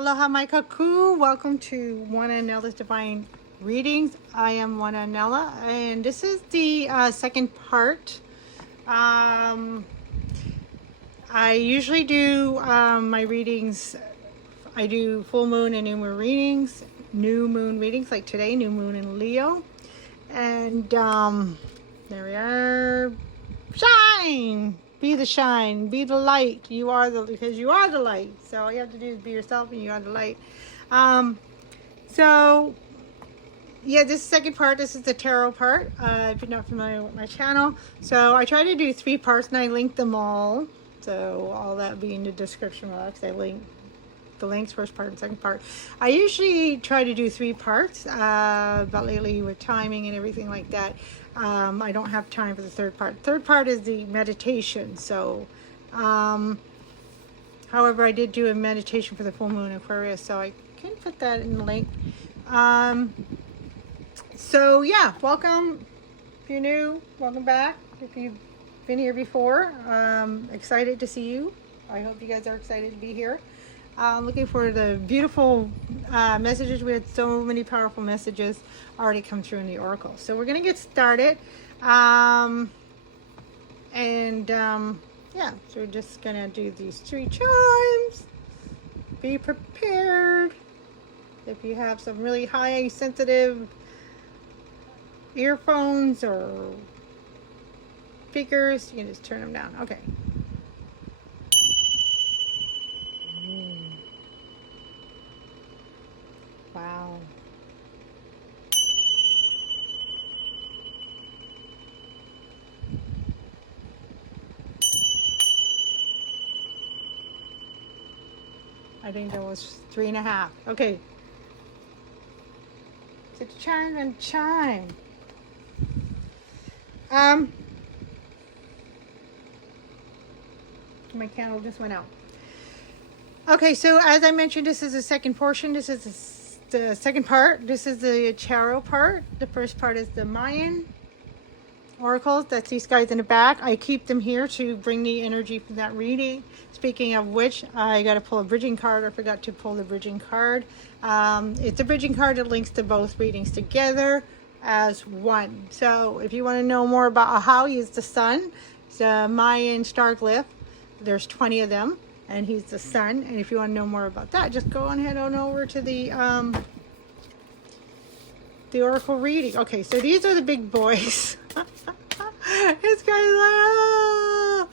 Aloha Mai Kākou. Welcome to One Anella's Divine Readings. I am One Anella, and this is the second part. I usually do my readings. I do full moon and new moon readings, like today, new moon in Leo. And there we are. Shine! Be the shine, be the light. Because you are the light. So all you have to do is be yourself and you are the light. So yeah, this second part, this is the tarot part. If you're not familiar with my channel. So I try to do 3 parts and I link them all. So all that be in the description box. I link the links, first part and second part. I usually try to do 3 parts, but lately with timing and everything like that, I don't have time for the third part. Third part is the meditation. So, however, I did do a meditation for the full moon Aquarius, so I can put that in the link. So yeah, welcome. If you're new, welcome back. If you've been here before, excited to see you. I hope you guys are excited to be here. Looking for the beautiful messages. We had so many powerful messages already come through in the Oracle. So we're going to get started. Yeah, so we're just going to do these 3 chimes. Be prepared. If you have some really high sensitive earphones or speakers, you can just turn them down. Okay. Wow. I think that was 3.5. Okay. So chime and chime. My candle just went out. Okay, so as I mentioned, this is the second portion. This is the second part. This is the tarot part. The first part is the Mayan Oracles. That's these guys in the back. I keep them here to bring the energy from that reading. Speaking of which, I got to pull a bridging card. I forgot to pull the bridging card. It's a bridging card that links to both readings together as one. So if you want to know more about Ahau, he's the sun. It's a Mayan Star Glyph. There's 20 of them. And he's the sun. And if you want to know more about that, just go on head on over to the Oracle reading. Okay, so these are the big boys. This guy's like, oh,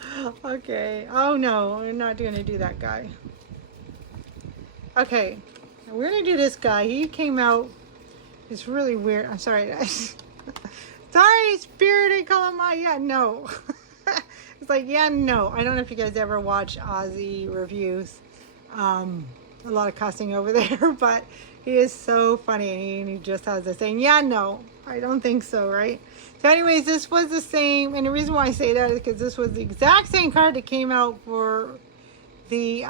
okay. Oh no, we're not going to do that guy. Okay, we're going to do this guy. He came out. It's really weird. I'm sorry, guys. Sorry, Spirit, I call him out. Yeah, no. It's like, yeah, no. I don't know if you guys ever watch Aussie reviews. A lot of cussing over there, but he is so funny. And he just has this saying, yeah, no, I don't think so, right? So anyways, this was the same. And the reason why I say that is because this was the exact same card that came out for the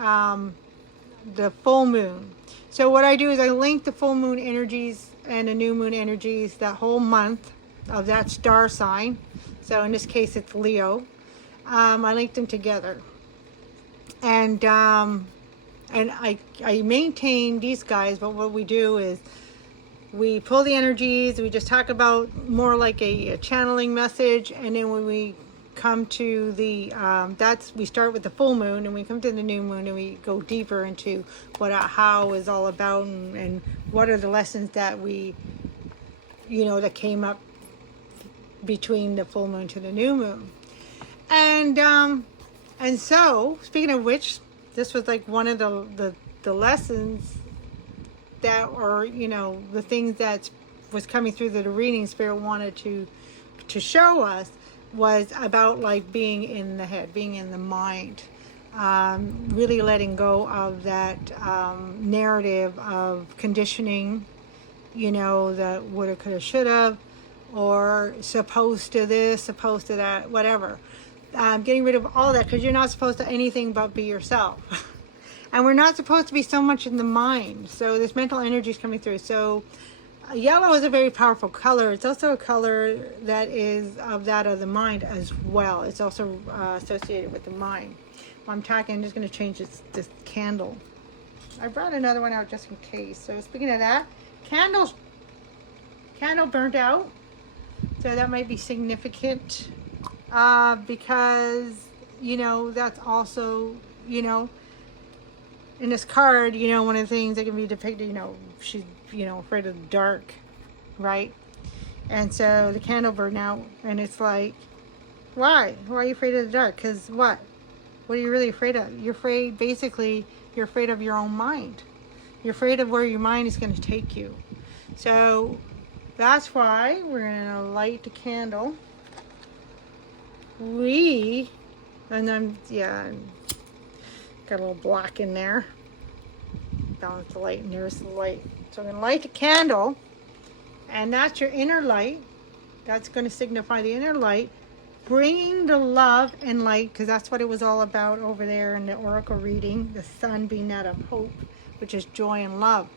full moon. So what I do is I link the full moon energies and the new moon energies that whole month of that star sign. So in this case, it's Leo. I linked them together, and I maintain these guys. But what we do is we pull the energies. We just talk about more like a channeling message, and then when we come to the we start with the full moon, and we come to the new moon, and we go deeper into what Ahau is all about, and what are the lessons that we, that came up between the full moon to the new moon. And so, speaking of which, this was like one of the lessons that, or the things that was coming through the reading Spirit wanted to show us was about like being in the head, being in the mind, really letting go of that narrative of conditioning, that woulda, coulda, shoulda, or supposed to this, supposed to that, whatever. Getting rid of all that, because you're not supposed to anything but be yourself. And we're not supposed to be so much in the mind. So this mental energy is coming through. So yellow is a very powerful color. It's also a color that is of the mind as well. It's also associated with the mind. While I'm talking, I'm just going to change this candle. I brought another one out just in case. So speaking of that, candle burnt out. So that might be significant because, you know, that's also, you know, in this card, you know, one of the things that can be depicted, you know, she's, you know, afraid of the dark, right? And so the candle burned out, and it's like, why? Why are you afraid of the dark? Because what? What are you really afraid of? You're afraid, basically, you're afraid of your own mind. You're afraid of where your mind is going to take you. So that's why we're going to light the candle. And then, yeah, got a little black in there. Balance the light, and there's the light. So I'm going to light the candle, and that's your inner light. That's going to signify the inner light, bringing the love and light, because that's what it was all about over there in the oracle reading, the sun being that of hope, which is joy and love,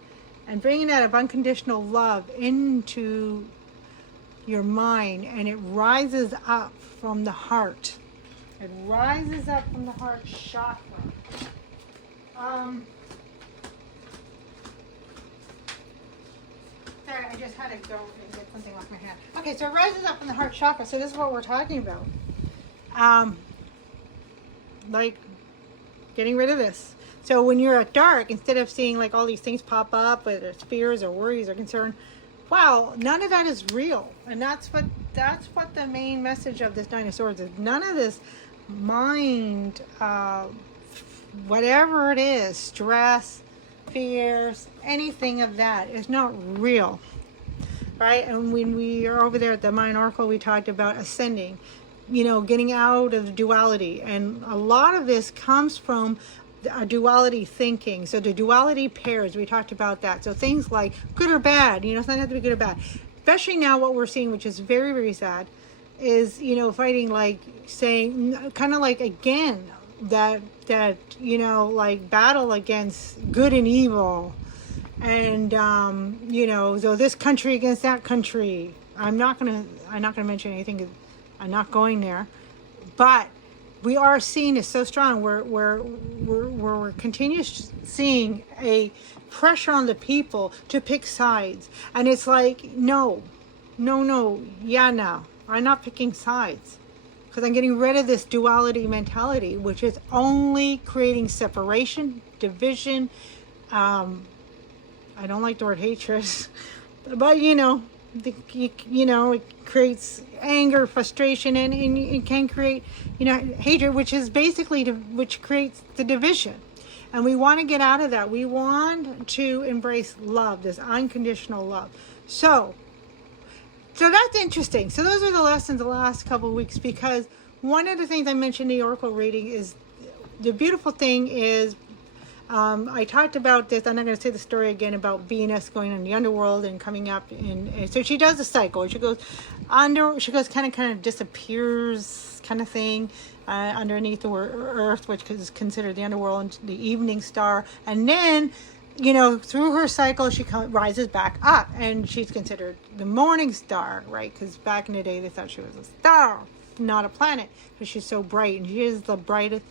and bringing that of unconditional love into your mind, and it rises up from the heart. It rises up from the heart chakra. Sorry, I just had to go and get something off my hand. Okay, so it rises up from the heart chakra. So this is what we're talking about. Like getting rid of this. So when you're at dark, instead of seeing like all these things pop up, whether it's fears or worries or concern, wow, none of that is real. And that's what the main message of this Nine of Swords is. None of this mind, whatever it is, stress, fears, anything of that is not real, right? And when we are over there at the Mayan Oracle, we talked about ascending, you know, getting out of the duality. And a lot of this comes from a duality thinking. So the duality pairs, we talked about that. So things like good or bad, you know, it's not have to be good or bad. Especially now what we're seeing, which is very, very sad, is, you know, fighting, like saying, kind of like, again, that you know, like battle against good and evil, and you know, so this country against that country. I'm not gonna mention anything. I'm not going there, but we are seeing it so strong. We're continuously seeing a pressure on the people to pick sides, and it's like, no, yeah, no, I'm not picking sides. Because I'm getting rid of this duality mentality, which is only creating separation, division. I don't like the word hatred, but you know, it creates anger, frustration, and it can create, you know, hatred, which is basically which creates the division. And we want to get out of that. We want to embrace love, this unconditional love. So that's interesting. So those are the lessons the last couple of weeks, because one of the things I mentioned in the Oracle reading is the beautiful thing is, I talked about this, I'm not going to say the story again, about Venus going in the underworld and coming up. And so she does a cycle. She goes kind of disappears kind of thing underneath the earth, which is considered the underworld, and the evening star. And then, you know, through her cycle, she rises back up, and she's considered the morning star, right? Because back in the day, they thought she was a star, not a planet, because she's so bright, and she is the brightest.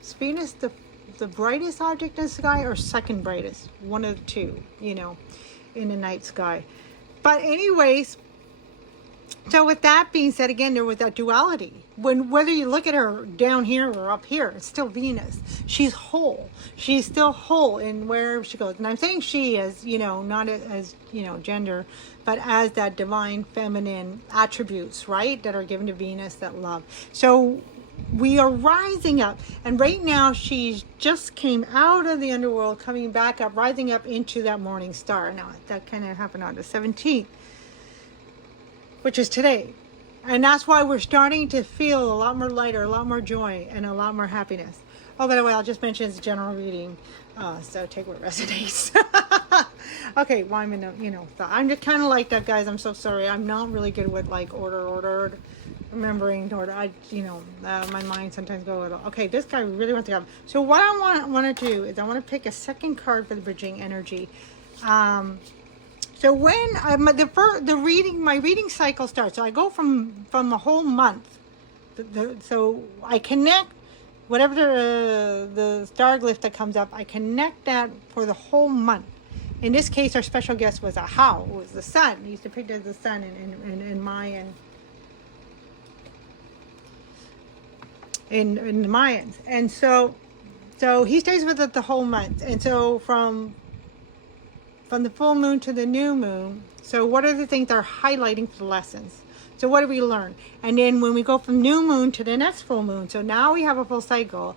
Is Venus the brightest object in the sky, or second brightest? One of the two, you know, in the night sky. But anyways, so with that being said, again, there was that duality. Whether you look at her down here or up here, it's still Venus. She's whole. She's still whole in wherever she goes. And I'm saying she as, you know, not as, you know, gender, but as that divine feminine attributes, right, that are given to Venus, that love. So we are rising up. And right now, she just came out of the underworld, coming back up, rising up into that morning star. Now, that kind of happened on the 17th. Which is today. And that's why we're starting to feel a lot more lighter, a lot more joy, and a lot more happiness. Oh, by the way, I'll just mention it's a general reading, so take what resonates. Okay, well, I'm in a, you know, I'm just kind of like that, guys. I'm so sorry. I'm not really good with, like, remembering to order. My mind sometimes goes a little. Okay, this guy really wants to come. So what I want to do is I want to pick a second card for the bridging energy. So when my reading cycle starts, so I go from a whole month. So I connect whatever the star glyph that comes up, I connect that for the whole month. In this case, our special guest was Ahau, who was the sun. He's depicted as the sun in Mayan, in the Mayans. And so he stays with it the whole month. And so from the full moon to the new moon, so what are the things that are highlighting for the lessons? So what do we learn? And then when we go from new moon to the next full moon, so now we have a full cycle.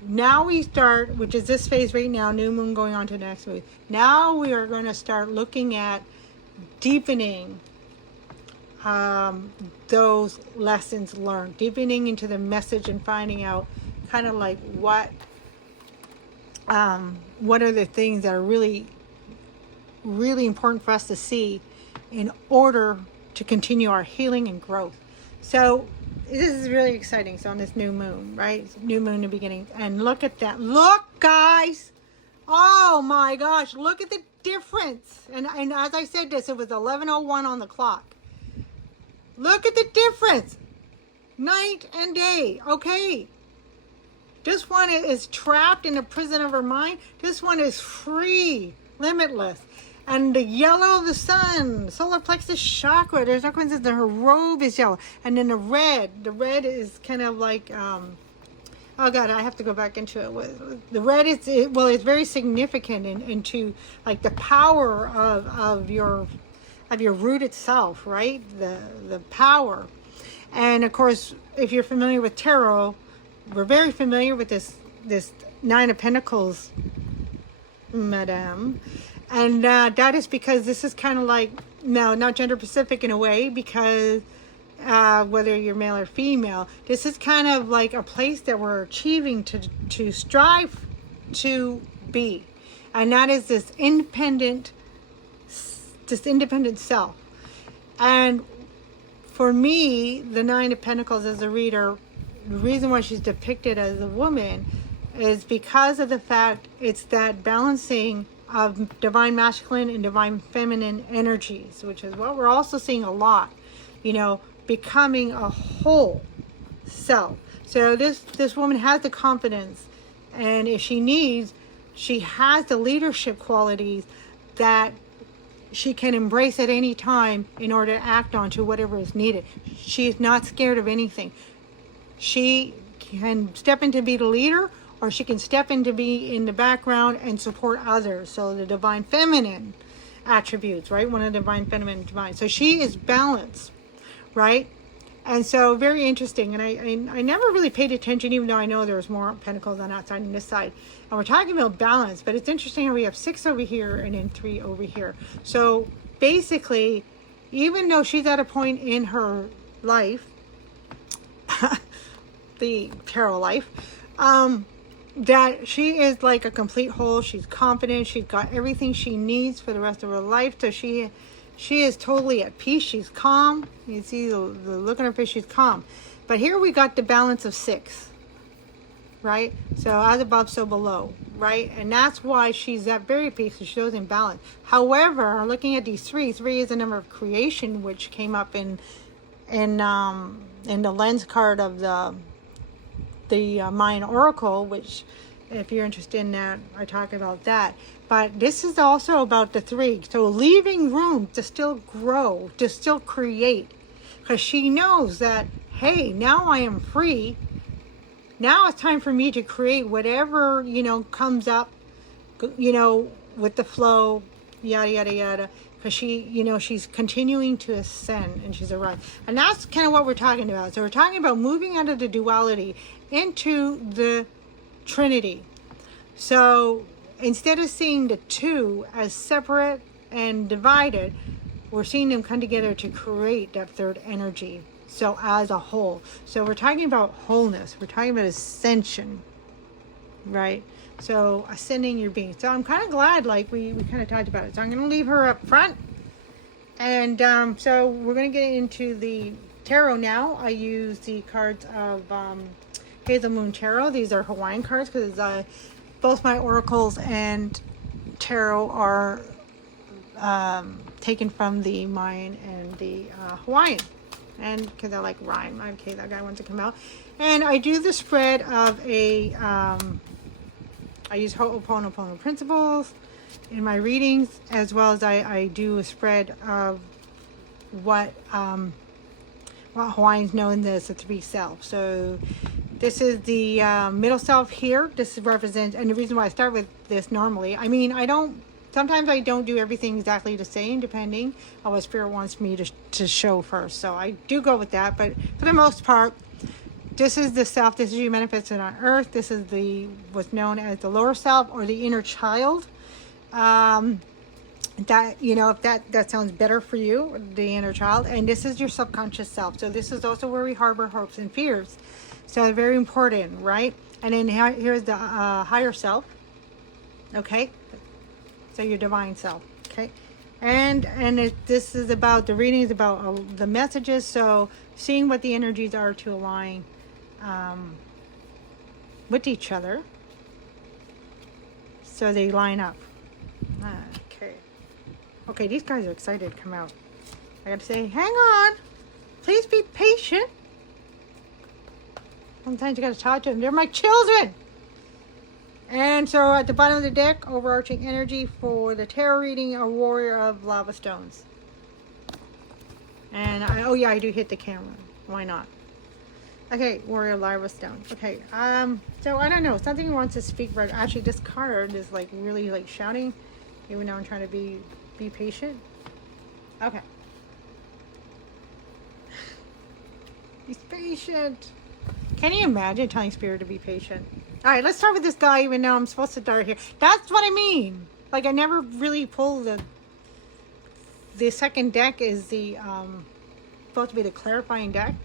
Now we start, which is this phase right now, new moon going on to the next moon. Now we are going to start looking at deepening those lessons learned, deepening into the message and finding out kind of like what are the things that are really, really important for us to see in order to continue our healing and growth. So this is really exciting. So on this new moon, right? New moon in the beginning. And look at that. Look, guys. Oh my gosh. Look at the difference. And as I said this, it was 11:01 on the clock. Look at the difference. Night and day. Okay. This one is trapped in a prison of her mind. This one is free, limitless. And the yellow of the sun, solar plexus chakra, there's no coincidence that her robe is yellow. And then the red is kind of like, oh God, I have to go back into it. The red is, it's very significant into like the power of your root itself, right? The power. And of course, if you're familiar with tarot, we're very familiar with this Nine of Pentacles, Madame. And that is because this is kind of like, no, not gender specific in a way, because whether you're male or female, this is kind of like a place that we're achieving to strive to be. And that is this independent self. And for me, the Nine of Pentacles as a reader, the reason why she's depicted as a woman is because of the fact it's that balancing of divine masculine and divine feminine energies, which is what we're also seeing a lot, becoming a whole self. So this woman has the confidence, and if she needs, she has the leadership qualities that she can embrace at any time in order to act on to whatever is needed. She is not scared of anything. She can step in to be the leader, or she can step in to be in the background and support others. So the divine feminine attributes, right? One of the divine feminine divine. So she is balanced, right? And so very interesting. And I never really paid attention, even though I know there's more pentacles on that side and this side. And we're talking about balance, but it's interesting how we have 6 over here and then 3 over here. So basically, even though she's at a point in her life, the tarot life, that she is like a complete whole. She's confident. She's got everything she needs for the rest of her life. So she is totally at peace. She's calm. You see the look on her face. She's calm. But here we got the balance of 6, right? So as above, so below, right? And that's why she's at very peace. She shows in balance. However, looking at these 3 is the number of creation, which came up in the lens card of the Mayan Oracle, which if you're interested in that, I talk about that. But this is also about the 3. So leaving room to still grow, to still create. Because she knows that, hey, now I am free. Now it's time for me to create whatever, comes up, with the flow, yada, yada, yada. Because she's continuing to ascend and she's arrived. And that's kind of what we're talking about. So we're talking about moving out of the duality into the Trinity. So instead of seeing the 2 as separate and divided, we're seeing them come together to create that 3rd energy. So as a whole. So we're talking about wholeness. We're talking about ascension, right? So ascending your being. So I'm kind of glad, like we kind of talked about it. So I'm going to leave her up front. And so we're going to get into the tarot now. I use the cards of Hazel Moon Tarot. These are Hawaiian cards because both my oracles and tarot are taken from the Mayan and the Hawaiian. And because I like rhyme. Okay, that guy wants to come out. And I do the spread of a, I use Ho'oponopono principles in my readings, as well as I do a spread of what Hawaiians know as the three self. So this is the middle self here. This represents, and the reason why I start with this normally, I mean, sometimes I don't do everything exactly the same, depending on what Spirit wants me to show first. So I do go with that, but for the most part, this is the self. This is you manifested on earth. This is what's known as the lower self, or the inner child. That, if that sounds better for you, the inner child. And this is your subconscious self. So this is also where we harbor hopes and fears. So very important, right? And then here's the higher self. Okay, so your divine self. Okay, and this is about, the reading is about the messages. So seeing what the energies are to align with each other, so they line up. Okay, these guys are excited to come out. I gotta say, hang on. Please be patient. Sometimes you gotta talk to them. They're my children. And so at the bottom of the deck, overarching energy for the tarot reading, a warrior of lava stones. And I do hit the camera. Why not? Okay, warrior of lava stones. Okay, so I don't know. Something wants to speak right. Actually, this card is like really like shouting, even though I'm trying to be patient. Okay. He's patient. Can you imagine telling Spirit to be patient? All right, let's start with this guy, even though I'm supposed to start here. That's what I mean. Like, I never really pull the second deck is supposed to be the clarifying deck.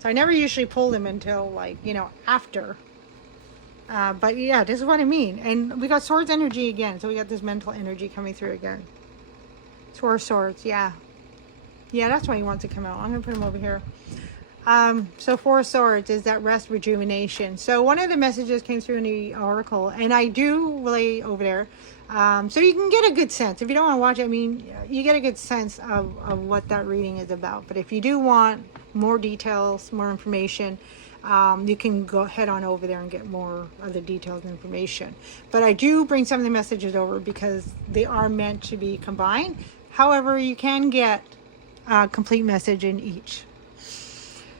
So I never usually pull them until, like, after. But yeah, this is what I mean. And we got Swords energy again. So we got this mental energy coming through again. Four of Swords, yeah. Yeah, that's why he wants to come out. I'm going to put him over here. So Four of Swords is that rest, rejuvenation. So one of the messages came through in the Oracle, and I do relay over there. So you can get a good sense. If you don't want to watch it, I mean, you get a good sense of what that reading is about. But if you do want more details, more information, you can go head on over there and get more of the details and information. But I do bring some of the messages over because they are meant to be combined. However, you can get a complete message in each.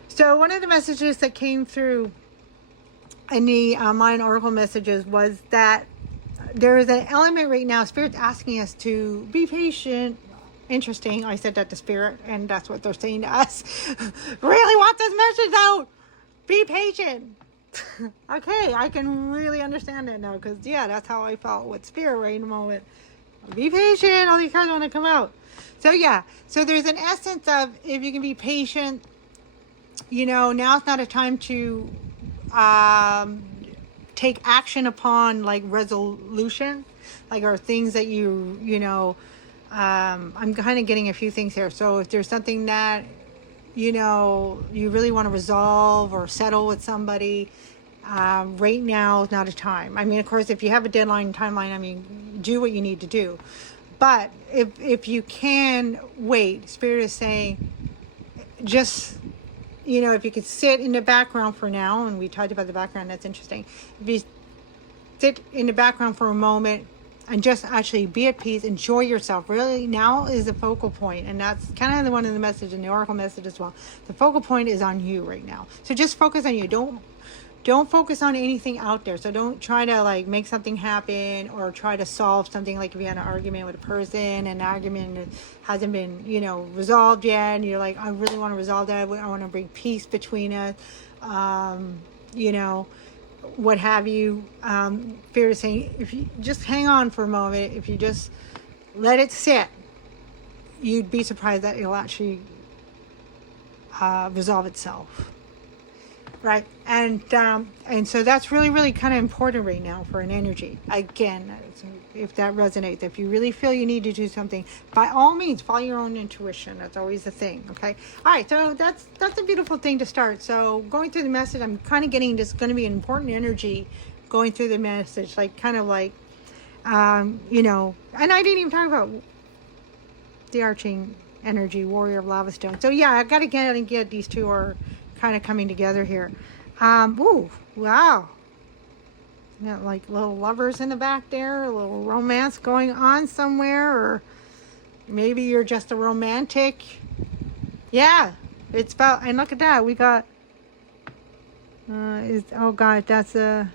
So one of the messages that came through in the Mayan Oracle messages was that there is an element right now, Spirit's asking us to be patient. Interesting. I said that to Spirit, and that's what they're saying to us. Really want this message out. Be patient. Okay, I can really understand that now, because yeah, that's how I felt with Spirit right in the moment. Be patient. All these cards want to come out. So yeah, so there's an essence of, if you can be patient, now's not a time to take action upon like resolution, like, or things that I'm kind of getting a few things here. So if there's something that you really want to resolve or settle with somebody, right now is not a time. I mean, of course, if you have a deadline, timeline, I mean, do what you need to do. But if you can wait, Spirit is saying, just, if you could sit in the background for now, and we talked about the background, that's interesting. If you sit in the background for a moment and just actually be at peace, enjoy yourself. Really, now is the focal point, and that's kind of one of the message in the Oracle message as well. The focal point is on you right now. So just focus on you. Don't focus on anything out there. So don't try to like make something happen or try to solve something. Like if you had an argument with a person, an argument hasn't been, resolved yet, and you're like, I really want to resolve that. I want to bring peace between us. What have you. Spirit is saying, if you just hang on for a moment, if you just let it sit, you'd be surprised that it'll actually resolve itself. Right, and so that's really, really kind of important right now for an energy. Again, if that resonates, if you really feel you need to do something, by all means, follow your own intuition. That's always the thing. Okay, all right. So that's a beautiful thing to start. So going through the message, I'm kind of getting this going to be an important energy going through the message, like kind of like, and I didn't even talk about the arching energy, Warrior of Lava Stone. So yeah, I gotta get these two are kind of coming together here. Ooh, wow. Got like little lovers in the back there, a little romance going on somewhere, or maybe you're just a romantic. Yeah, it's about, and look at that, we got, oh God, that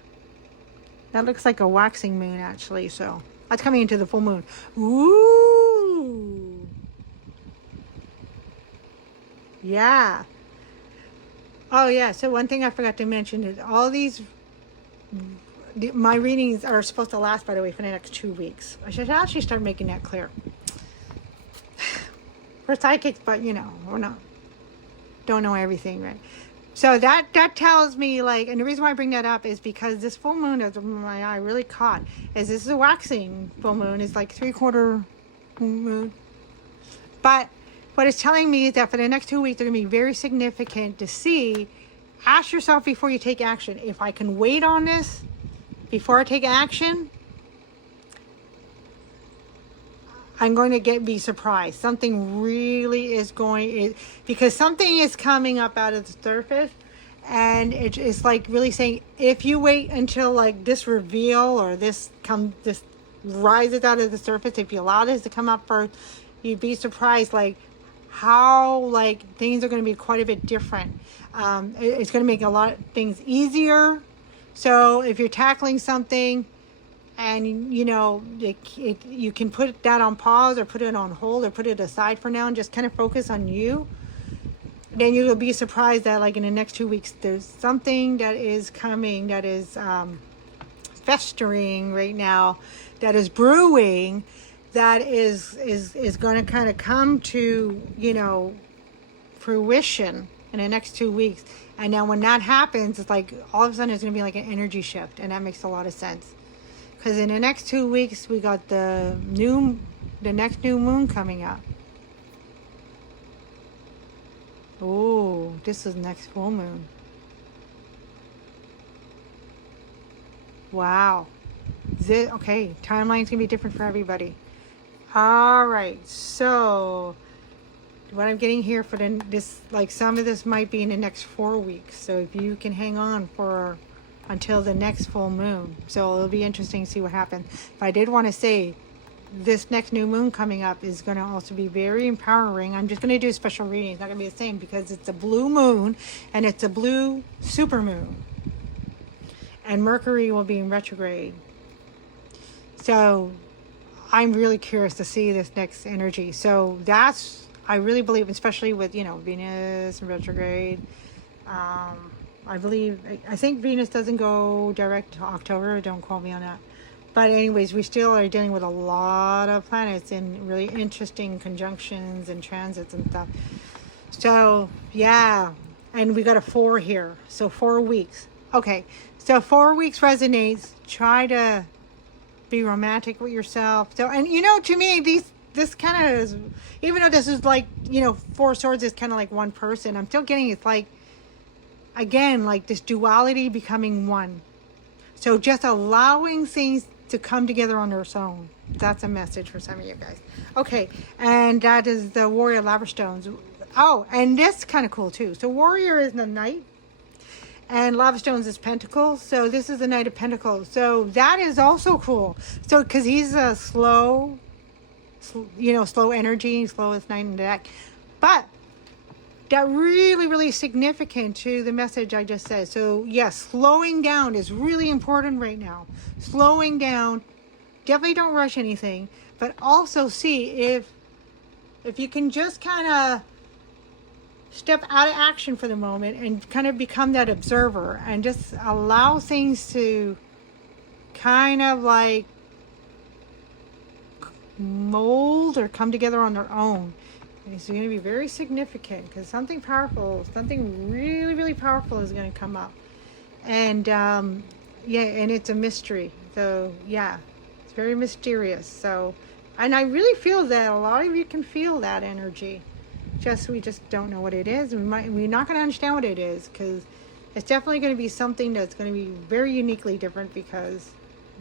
looks like a waxing moon actually, so that's coming into the full moon. Ooh. Yeah. Oh yeah, so one thing I forgot to mention is all these, my readings are supposed to last, by the way, for the next 2 weeks. I should actually start making that clear. We're psychics, but you know, don't know everything, right? So that tells me, like, and the reason why I bring that up is because this full moon, as my eye really caught, is this is a waxing full moon. It's like 3/4 moon. But what it's telling me is that for the next 2 weeks, they're going to be very significant to see. Ask yourself before you take action, if I can wait on this before I take action, I'm going to be surprised. Something really is because something is coming up out of the surface, and it's like really saying, if you wait until like this reveal or this rises out of the surface, if you allow this to come up first, you'd be surprised like how like things are going to be quite a bit different. It's going to make a lot of things easier. So if you're tackling something, and you know, you can put that on pause or put it on hold or put it aside for now and just kind of focus on you, then you'll be surprised that like in the next 2 weeks there's something that is coming, that is festering right now, that is brewing, that is going to kind of come to, you know, fruition in the next 2 weeks. And now when that happens, it's like all of a sudden it's going to be like an energy shift, and that makes a lot of sense. Because in the next 2 weeks, we got the next new moon coming up. Oh, this is next full moon. Wow. Okay, timeline's going to be different for everybody. All right, so what I'm getting here for this, like some of this might be in the next 4 weeks. So if you can hang on until the next full moon. So it'll be interesting to see what happens. But I did want to say, this next new moon coming up is going to also be very empowering. I'm just going to do a special reading. It's not going to be the same because it's a blue moon and it's a blue super moon. And Mercury will be in retrograde. So I'm really curious to see this next energy. So I really believe, especially with, you know, Venus in retrograde, I think Venus doesn't go direct to October. Don't quote me on that. But anyways, we still are dealing with a lot of planets in really interesting conjunctions and transits and stuff. So, yeah. And we got a 4 here. So 4 weeks. Okay. So 4 weeks resonates. Try to be romantic with yourself. So, and you know, to me, this kind of is, even though this is like, you know, 4 swords is kind of like one person, I'm still getting, it's like, again, like this duality becoming one. So just allowing things to come together on their own. That's a message for some of you guys. Okay, and that is the Warrior Lava Stones. Oh, and this kind of cool too. So Warrior is the Knight, and Lava Stones is Pentacles. So this is the Knight of Pentacles. So that is also cool. So because he's a slow energy, slowest knight in the deck. But that really, really significant to the message I just said. So yes, slowing down is really important right now. Slowing down, definitely don't rush anything, but also see if you can just kind of step out of action for the moment and kind of become that observer and just allow things to kind of like mold or come together on their own. It's going to be very significant because something powerful, something really, really powerful is going to come up. And yeah, and it's a mystery. So yeah, it's very mysterious. So, and I really feel that a lot of you can feel that energy. We just don't know what it is. We're not going to understand what it is because it's definitely going to be something that's going to be very uniquely different because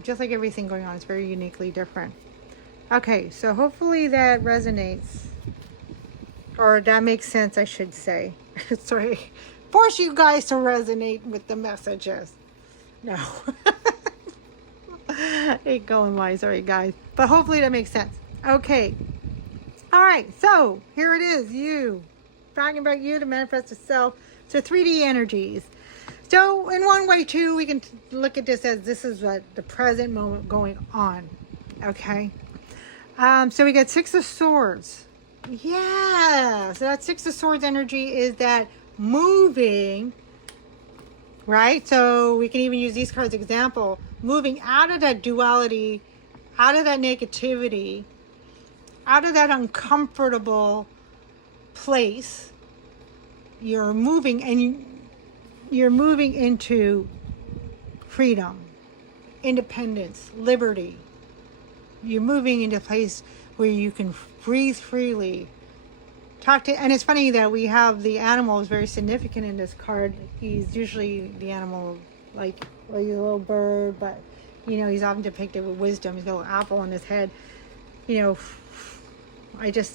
just like everything going on, it's very uniquely different. Okay, so hopefully that resonates. Or that makes sense, I should say. Sorry. Force you guys to resonate with the messages. No. Ain't going wise, sorry guys. But hopefully that makes sense. Okay. All right, so here it is, you. Talking about you to manifest itself. So 3D energies. So in one way too, we can look at this as this is what the present moment going on. Okay. So we got Six of Swords. Yeah. So that Six of Swords energy is that moving, right? So we can even use these cards as example, moving out of that duality, out of that negativity, out of that uncomfortable place. You're moving, and you're moving into freedom, independence, liberty. You're moving into a place where you can breathe freely, talk to, and it's funny that we have the animal is very significant in this card. He's usually the animal, like a little bird, but you know, he's often depicted with wisdom. He's got a little apple on his head. You know,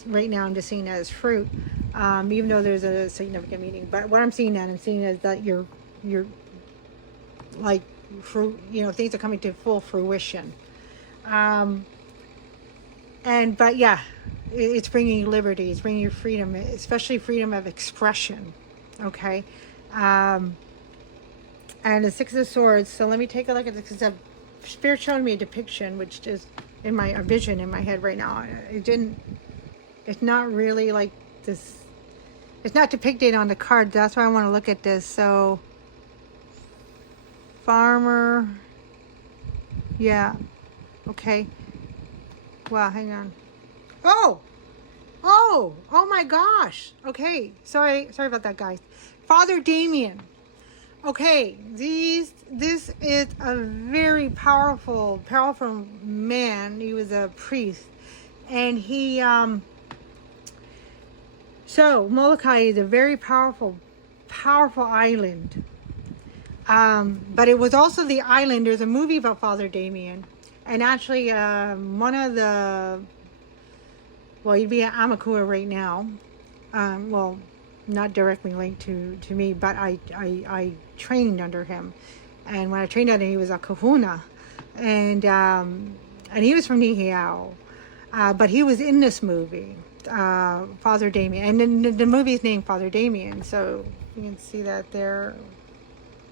right now I'm just seeing that as fruit, even though there's a significant meaning. But what I'm seeing is that you're like fruit, you know, things are coming to full fruition. But yeah, it's bringing you liberty, it's bringing you freedom, especially freedom of expression. Okay. And the Six of Swords. So let me take a look at this, because Spirit showed me a depiction, which is a vision in my head right now. It's not really like this. It's not depicted on the card. That's why I want to look at this. So, farmer. Yeah. Okay. Wow, hang on. Oh my gosh. Okay. Sorry about that, guys. Father Damien. Okay, this is a very powerful man. He was a priest, and he so Molokai is a very powerful island. But it was also the island. There's a movie about Father Damien, and actually one of the, well, he'd be an Amakua right now. Well, not directly linked to me, but I trained under him, and when I trained under him, he was a kahuna, and he was from Nihiau, but he was in this movie, Father Damien, and the movie's named Father Damien, so you can see that there.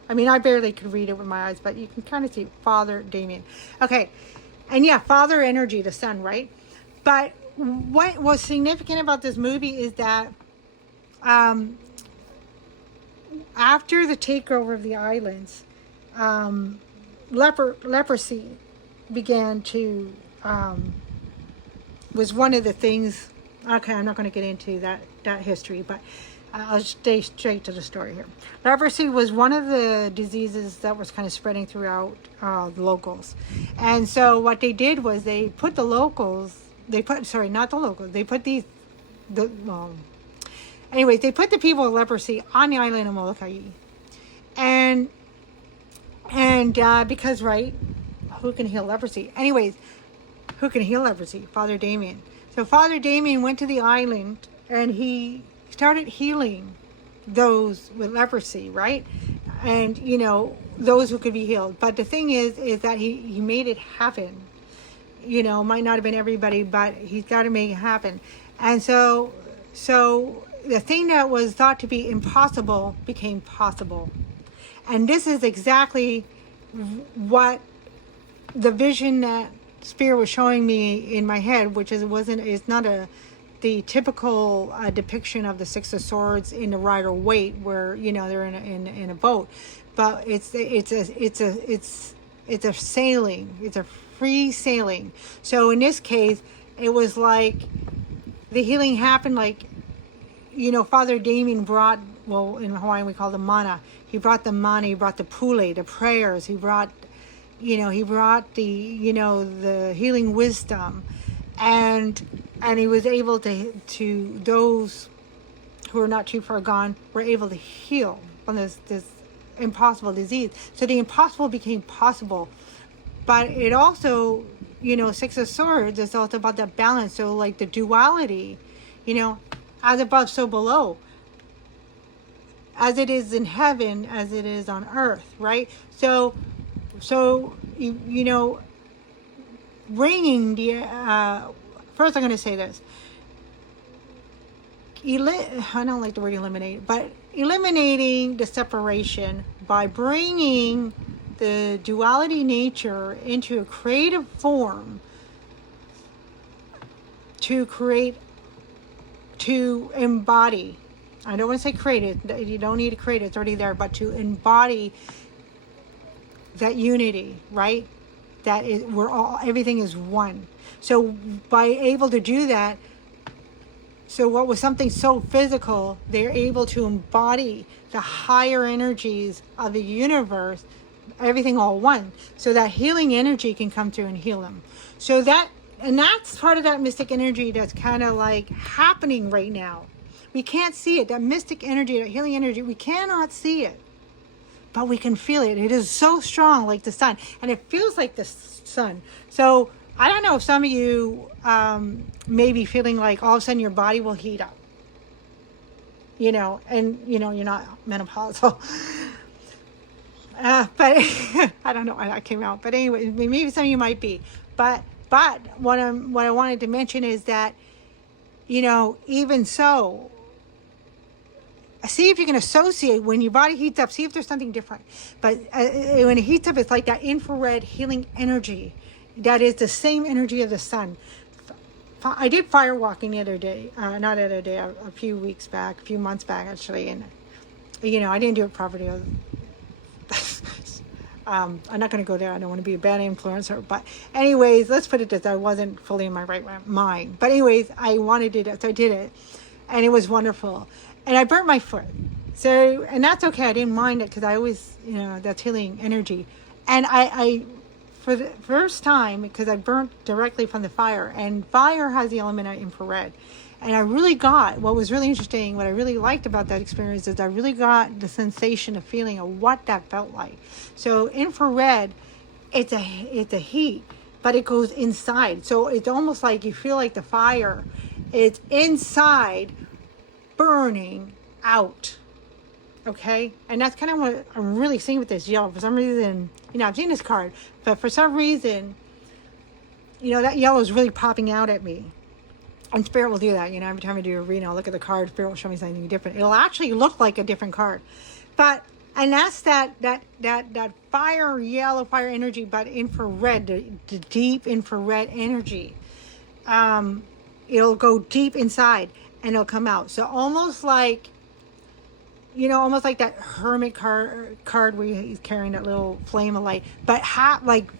I mean, I barely could read it with my eyes, but you can kind of see Father Damien. Okay, and yeah, Father energy, the sun, right? But what was significant about this movie is that after the takeover of the islands, leprosy began to, was one of the things. Okay, I'm not going to get into that history, but I'll stay straight to the story here. Leprosy was one of the diseases that was kind of spreading throughout the locals, and so what they did was they put the locals. They put Anyways, they put the people with leprosy on the island of Molokai, and because, right, who can heal leprosy? Anyways, who can heal leprosy? Father Damien. So Father Damien went to the island and he started healing those with leprosy, right? And you know, those who could be healed. But the thing is that he made it happen. You know, might not have been everybody, but he's got to make it happen. And so the thing that was thought to be impossible became possible. And this is exactly what the vision that Spirit was showing me in my head, which it's not the typical depiction of the Six of Swords in the Rider Waite, where you know they're in a boat, but it's a sailing. It's a free sailing. So in this case, it was like the healing happened, like, you know, Father Damien brought, well, in Hawaiian we call them mana. He brought the mana, he brought the pule, the prayers, he brought the, you know, the healing wisdom, and he was able to those who are not too far gone were able to heal from this impossible disease. So the impossible became possible. But it also, you know, Six of Swords is also about that balance. So like the duality, you know, as above, so below. As it is in heaven, as it is on earth, right? So you know, bringing the, first I'm going to say this. I don't like the word eliminate, but eliminating the separation by bringing the duality nature into a creative form to create, to embody. I don't want to say create it. You don't need to create it. It's already there. But to embody that unity, right? That is, we're all, everything is one. So by able to do that, so what was something so physical, they're able to embody the higher energies of the universe, everything all one. So that healing energy can come through and heal them. So that, and that's part of that mystic energy that's kind of like happening right now. We can't see it. That mystic energy, that healing energy, we cannot see it. But we can feel it. It is so strong, like the sun. And it feels like the sun. So I don't know if some of you may be feeling like all of a sudden your body will heat up. You know, and you know, you're not menopausal. But I don't know why that came out. But anyway, maybe some of you might be. But what I wanted to mention is that, you know, even so, see if you can associate when your body heats up, see if there's something different. But when it heats up, it's like that infrared healing energy. That is the same energy of the sun. I did fire walking the other day, not the other day, a few weeks back, a few months back actually. And, you know, I didn't do it properly. I'm not going to go there. I don't want to be a bad influencer. But anyways, let's put it this. I wasn't fully in my right mind. But anyways, I wanted to do it. So I did it. And it was wonderful. And I burnt my foot. So, and that's okay. I didn't mind it because I always, you know, that's healing energy. And I, for the first time, because I burnt directly from the fire. And fire has the element of infrared. And I really got, what was really interesting, what I really liked about that experience is I really got the sensation of feeling of what that felt like. So infrared, it's a heat, but it goes inside. So it's almost like you feel like the fire, it's inside, burning out. Okay? And that's kind of what I'm really seeing with this yellow. For some reason, you know, I've seen this card, but for some reason, you know, that yellow is really popping out at me. And Spirit will do that, you know, every time I do a reading, I'll look at the card, Spirit will show me something different. It'll actually look like a different card. But, and that's that fire, yellow fire energy, but infrared, the deep infrared energy. It'll go deep inside and it'll come out. So almost like, you know, almost like that hermit card where he's carrying that little flame of light. But like,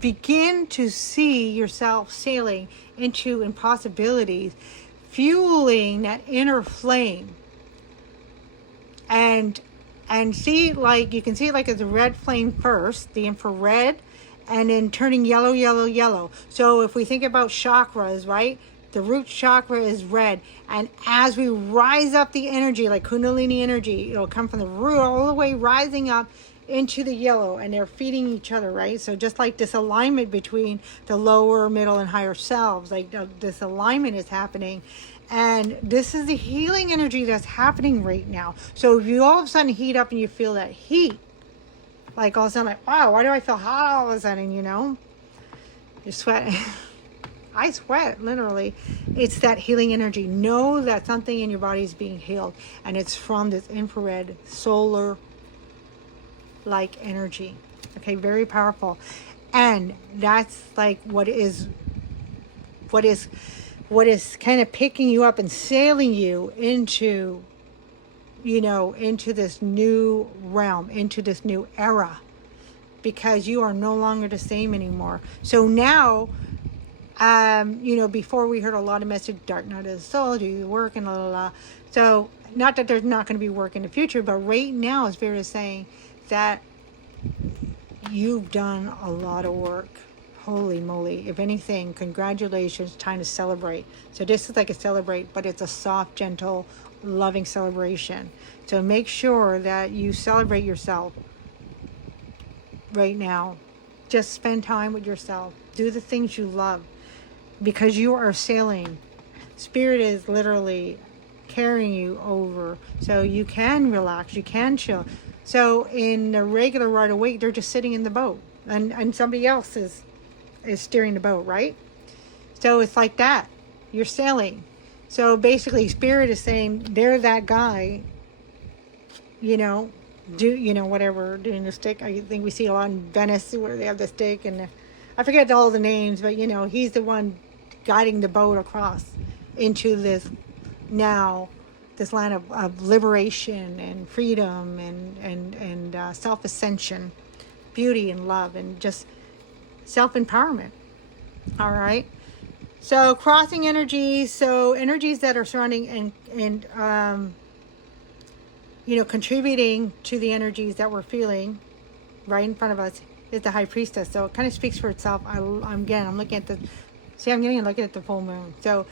begin to see yourself sailing into impossibilities, fueling that inner flame. And see, like, you can see it like as a red flame first, the infrared, and then turning yellow, yellow, yellow. So if we think about chakras, right? The root chakra is red. And as we rise up the energy, like Kundalini energy, it'll come from the root all the way rising up into the yellow, and they're feeding each other, right? So just like this alignment between the lower, middle, and higher selves, like this alignment is happening. And this is the healing energy that's happening right now. So if you all of a sudden heat up and you feel that heat, like all of a sudden, like, wow, why do I feel hot all of a sudden, you know? You're sweating. I sweat, literally. It's that healing energy. Know that something in your body is being healed, and it's from this infrared solar like energy. Okay, very powerful. And that's like what is kind of picking you up and sailing you into, you know, into this new realm, into this new era, because you are no longer the same anymore. So now, you know, before we heard a lot of message, dark night of the soul, do your work and la la la. So not that there's not going to be work in the future, but right now is Spirit is saying that you've done a lot of work. Holy moly. If anything, congratulations, time to celebrate. So this is like a celebrate, but it's a soft, gentle, loving celebration. So make sure that you celebrate yourself right now. Just spend time with yourself. Do the things you love, because you are sailing. Spirit is literally carrying you over, so you can relax, you can chill. So in the regular Rider-Waite, they're just sitting in the boat, and somebody else is steering the boat, right? So it's like that. You're sailing. So basically, Spirit is saying they're that guy, whatever, doing the stick. I think we see a lot in Venice where they have the stick, and I forget all the names, but he's the one guiding the boat across into this land of liberation and freedom and self-ascension, beauty and love, and just self-empowerment. All right. So crossing energies, so energies that are surrounding and contributing to the energies that we're feeling right in front of us is the High Priestess. So it kind of speaks for itself. I'm looking at looking at the full moon. So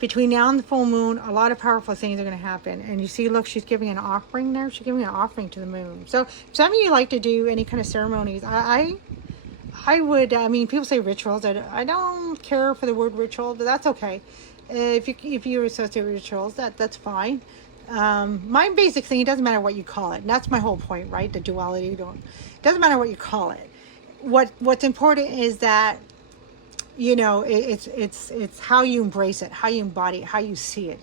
between now and the full moon, a lot of powerful things are going to happen. And you see, look, she's giving an offering there. She's giving an offering to the moon. So if some of you like to do any kind of ceremonies, I would, people say rituals. I don't care for the word ritual, but that's okay. If you associate rituals, that's fine. My basic thing, it doesn't matter what you call it. And that's my whole point, right? The duality. It doesn't matter what you call it. What's important is that, it's how you embrace it, how you embody it, how you see it,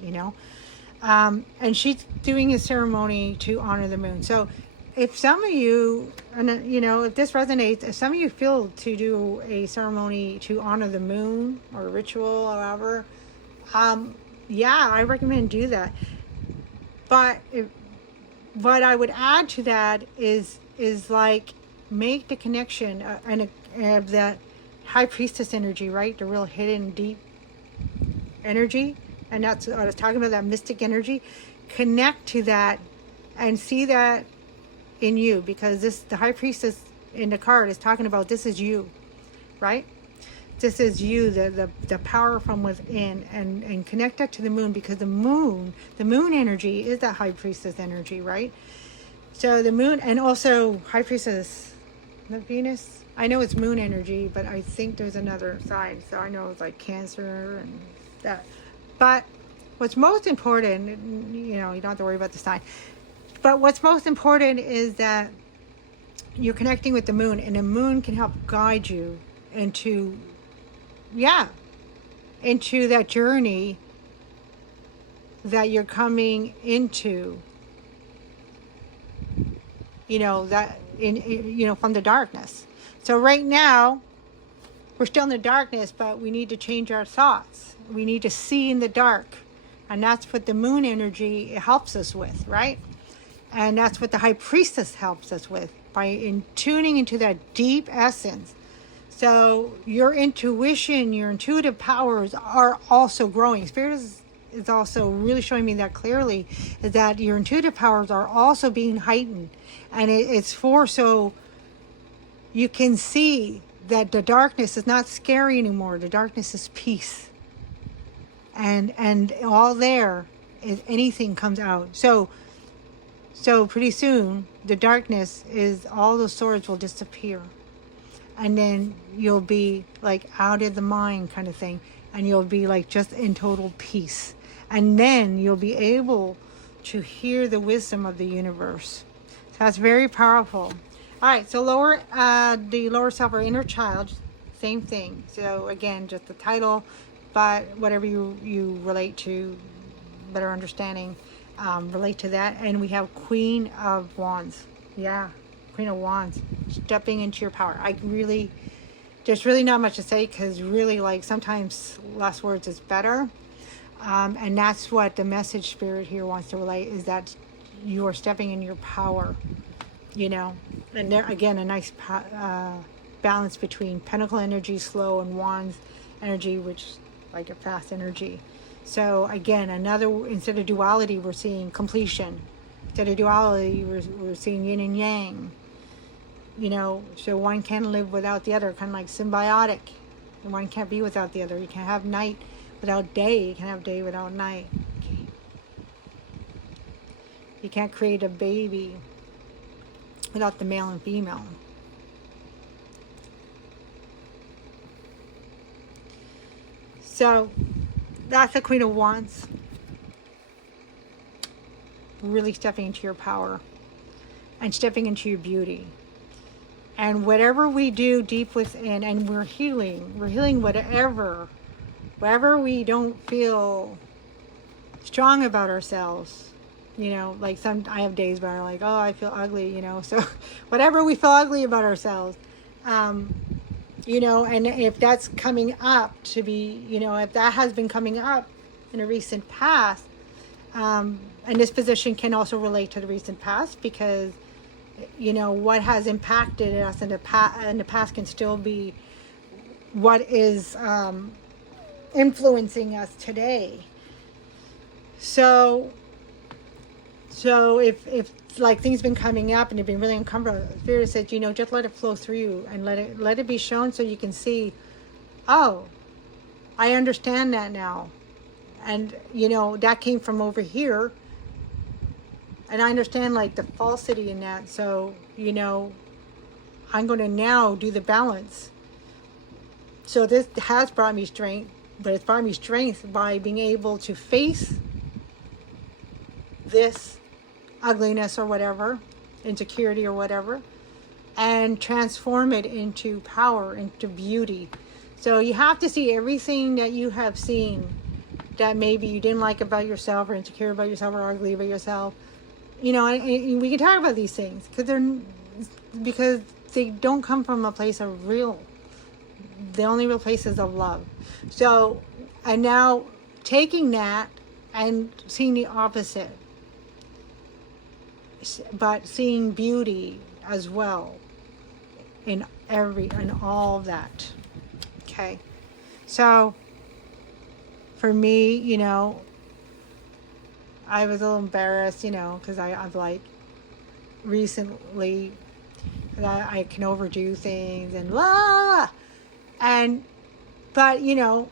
and she's doing a ceremony to honor the moon. So if some of you, if this resonates, if some of you feel to do a ceremony to honor the moon or a ritual or however, I recommend do that. But what I would add to that is like make the connection of that High Priestess energy, right? The real hidden, deep energy. And that's what I was talking about, that mystic energy. Connect to that and see that in you, because the High Priestess in the card is talking about this is you, right? This is you, the power from within, and connect that to the moon, because the moon energy is that High Priestess energy, right? So the moon, and also High Priestess, the Venus, I know it's moon energy, but I think there's another side. So I know it's like Cancer and that. But what's most important, you don't have to worry about the sign. But what's most important is that you're connecting with the moon, and the moon can help guide you into that journey that you're coming into, from the darkness. So right now, we're still in the darkness, but we need to change our thoughts. We need to see in the dark. And that's what the moon energy helps us with, right? And that's what the High Priestess helps us with, by tuning into that deep essence. So your intuition, your intuitive powers are also growing. Spirit is also really showing me that clearly, is that your intuitive powers are also being heightened. And it's so you can see that the darkness is not scary anymore. The darkness is peace. And all there is anything comes out. So pretty soon, the darkness is, all those swords will disappear. And then you'll be like out of the mind kind of thing. And you'll be like just in total peace. And then you'll be able to hear the wisdom of the universe. So that's very powerful. All right, so the lower self or inner child, same thing. So again, just the title, but whatever you relate to, better understanding, relate to that. And we have Queen of Wands. Yeah, Queen of Wands, stepping into your power. There's really not much to say, because really, like, sometimes less words is better. And that's what the message Spirit here wants to relate, is that you are stepping in your power, and there again, a nice balance between Pentacle energy, slow, and Wands energy, which like a fast energy. So again, instead of duality, we're seeing completion. Instead of duality, we're seeing yin and yang. So one can't live without the other, kind of like symbiotic. And one can't be without the other. You can't have night without day. You can't have day without night. You can't create a baby without the male and female. So that's the Queen of Wands. really stepping into your power and stepping into your beauty. And whatever we do deep within, and we're healing whatever we don't feel strong about ourselves. You know, like I have days where I'm like, oh, I feel ugly, you know, so whatever we feel ugly about ourselves, you know, and if that's coming up to be, you know, if that has been coming up in a recent past, and this position can also relate to the recent past, because, you know, what has impacted us in the past can still be what is influencing us today. So if like things been coming up and you've been really uncomfortable, Spirit said, you know, just let it flow through you and let it be shown, so you can see, oh, I understand that now. And, you know, that came from over here. And I understand like the falsity in that. So, you know, I'm going to now do the balance. So this has brought me strength, but it's brought me strength by being able to face this ugliness or whatever, insecurity or whatever, and transform it into power, into beauty. So you have to see everything that you have seen that maybe you didn't like about yourself, or insecure about yourself, or ugly about yourself. You know, and we can talk about these things because they don't come from a place of real. The only real place is of love. So, and now taking that and seeing the opposite, but seeing beauty as well in all of that. Okay, so for me, you know, I was a little embarrassed, you know, because I've like recently that I can overdo things and but you know,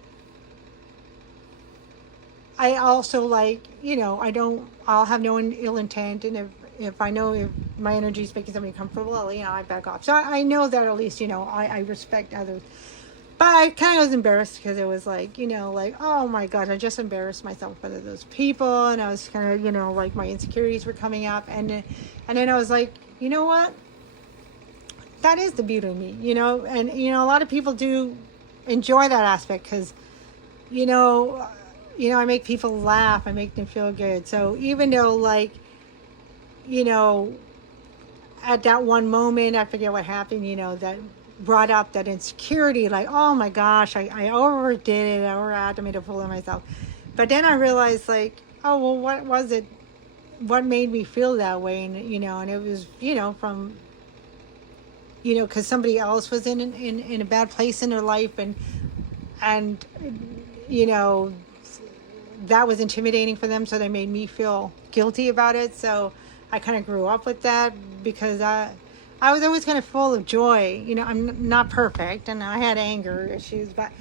I also like, you know, I'll have no ill intent, and if I know if my energy is making somebody comfortable, you know, I back off. So I know that at least, you know, I respect others. But I kind of was embarrassed because it was like, you know, like, oh my God, I just embarrassed myself in front of those people. And I was kind of, you know, like my insecurities were coming up. And then I was like, you know what? That is the beauty of me, you know? And, you know, a lot of people do enjoy that aspect because, you know, I make people laugh. I make them feel good. So even though, like, you know, at that one moment, I forget what happened, you know, that brought up that insecurity, like, oh my gosh, I overdid it, I overacted, I made a fool of myself. But then I realized, like, oh, well, what was it? What made me feel that way? And, you know, and it was, you know, from, you know, because somebody else was in a bad place in their life, and, you know, that was intimidating for them, so they made me feel guilty about it. So I kind of grew up with that because I was always kind of full of joy. You know, I'm not perfect, and I had anger issues, but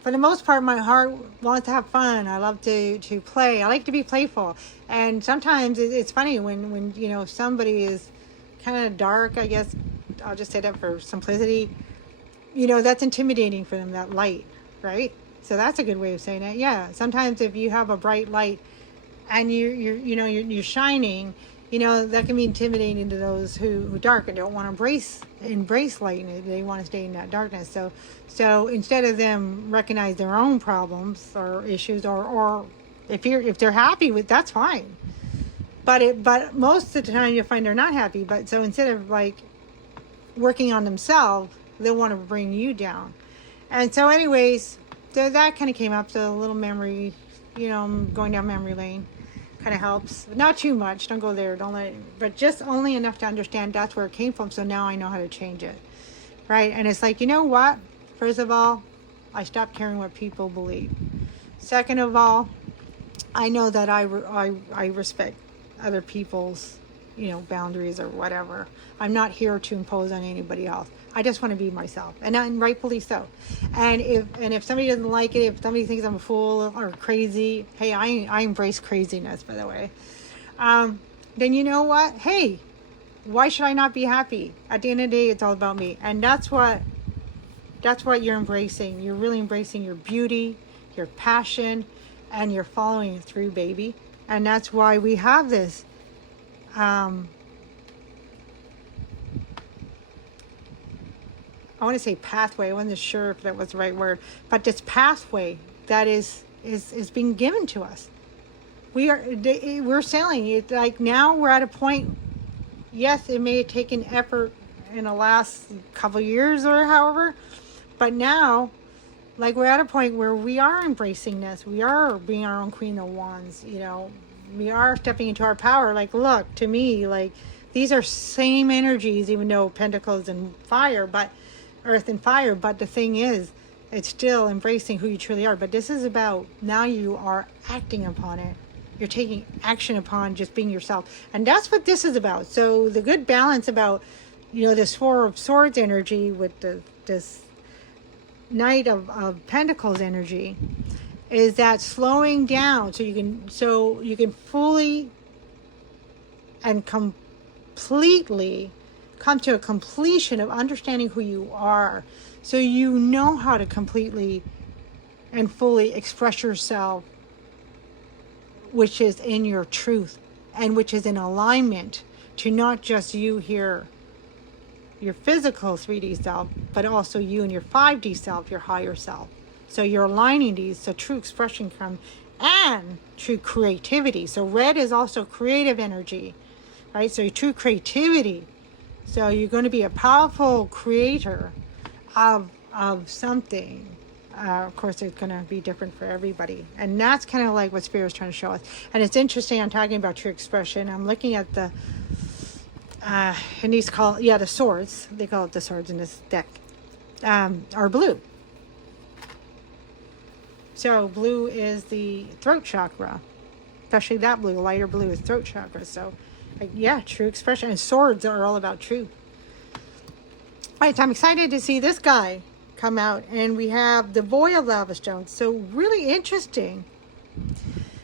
for the most part, my heart wants to have fun. I love to play. I like to be playful. And sometimes it's funny when you know, somebody is kind of dark, I guess I'll just say that for simplicity, you know, that's intimidating for them, that light, right? So that's a good way of saying it. Yeah, sometimes if you have a bright light and you're shining, you know, that can be intimidating to those who dark and don't want to embrace light, and they want to stay in that darkness. So instead of them recognize their own problems or issues, or if they're happy with, that's fine. But most of the time you'll find they're not happy. But so instead of like working on themselves, they want to bring you down. And so anyways, so that kind of came up. So a little memory, you know, I'm going down memory lane. Kind of helps, not too much, don't go there, don't let it, but just only enough to understand that's where it came from. So now I know how to change it, right? And it's like, you know what, first of all, I stopped caring what people believe. Second of all, I know that I respect other people's, you know, boundaries or whatever. I'm not here to impose on anybody else. I just want to be myself, and rightfully so. And if somebody doesn't like it, if somebody thinks I'm a fool or crazy, hey, I embrace craziness, by the way. Then you know what? Hey, why should I not be happy? At the end of the day, it's all about me, and that's what you're embracing. You're really embracing your beauty, your passion, and you're following it through, baby. And that's why we have this I want to say pathway. I wasn't sure if that was the right word, but this pathway that is being given to us. We're sailing it. Like now we're at a point. Yes, it may have taken effort in the last couple of years or however, but now, like, we're at a point where we are embracing this. We are being our own Queen of Wands. You know, we are stepping into our power. Like, look, to me, like, these are same energies, even though Pentacles and fire, but earth and fire. But the thing is, it's still embracing who you truly are. But this is about now you are acting upon it. You're taking action upon just being yourself. And that's what this is about. So the good balance about, you know, this Four of Swords energy with this Knight of Pentacles energy is that slowing down so you can fully and completely come to a completion of understanding who you are, so you know how to completely and fully express yourself, which is in your truth and which is in alignment to not just you here, your physical 3D self, but also you and your 5D self, your higher self. So you're aligning these so true expression comes, and true creativity. So red is also creative energy, right? So your true creativity. So you're going to be a powerful creator of something. Of course, it's going to be different for everybody. And that's kind of like what Spirit is trying to show us. And it's interesting, I'm talking about true expression. I'm looking at the, and these call, the swords. They call it the swords in this deck, are blue. So blue is the throat chakra. Especially that blue, lighter blue is throat chakra. So, yeah, true expression. And swords are all about truth. All right, so I'm excited to see this guy come out, and we have the boy of lava stones. So really interesting.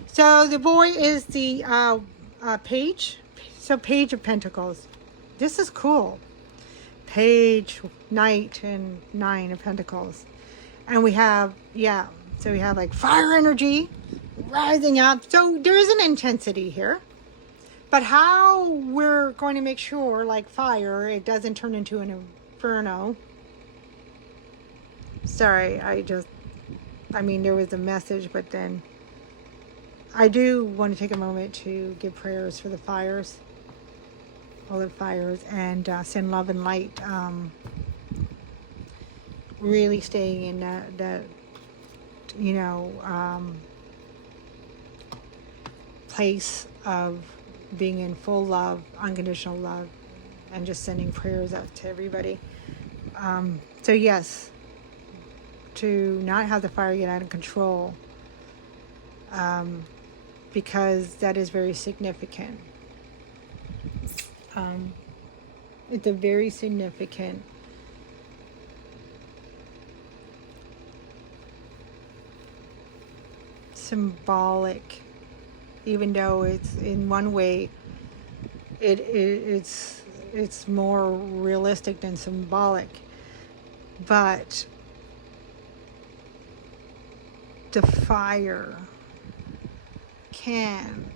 So the boy is the page. So page of pentacles. This is cool. Page, knight, and 9 of pentacles. And we have, so we have like fire energy rising up. So there is an intensity here. But how we're going to make sure, like fire, it doesn't turn into an inferno. Sorry, there was a message, but then I do want to take a moment to give prayers for the fires, all the fires, and send love and light. Really staying in that place of being in full love, unconditional love, and just sending prayers out to everybody. So yes, to not have the fire get out of control, because that is very significant. It's a very significant symbolic, even though it's in one way it's more realistic than symbolic, but the fire can,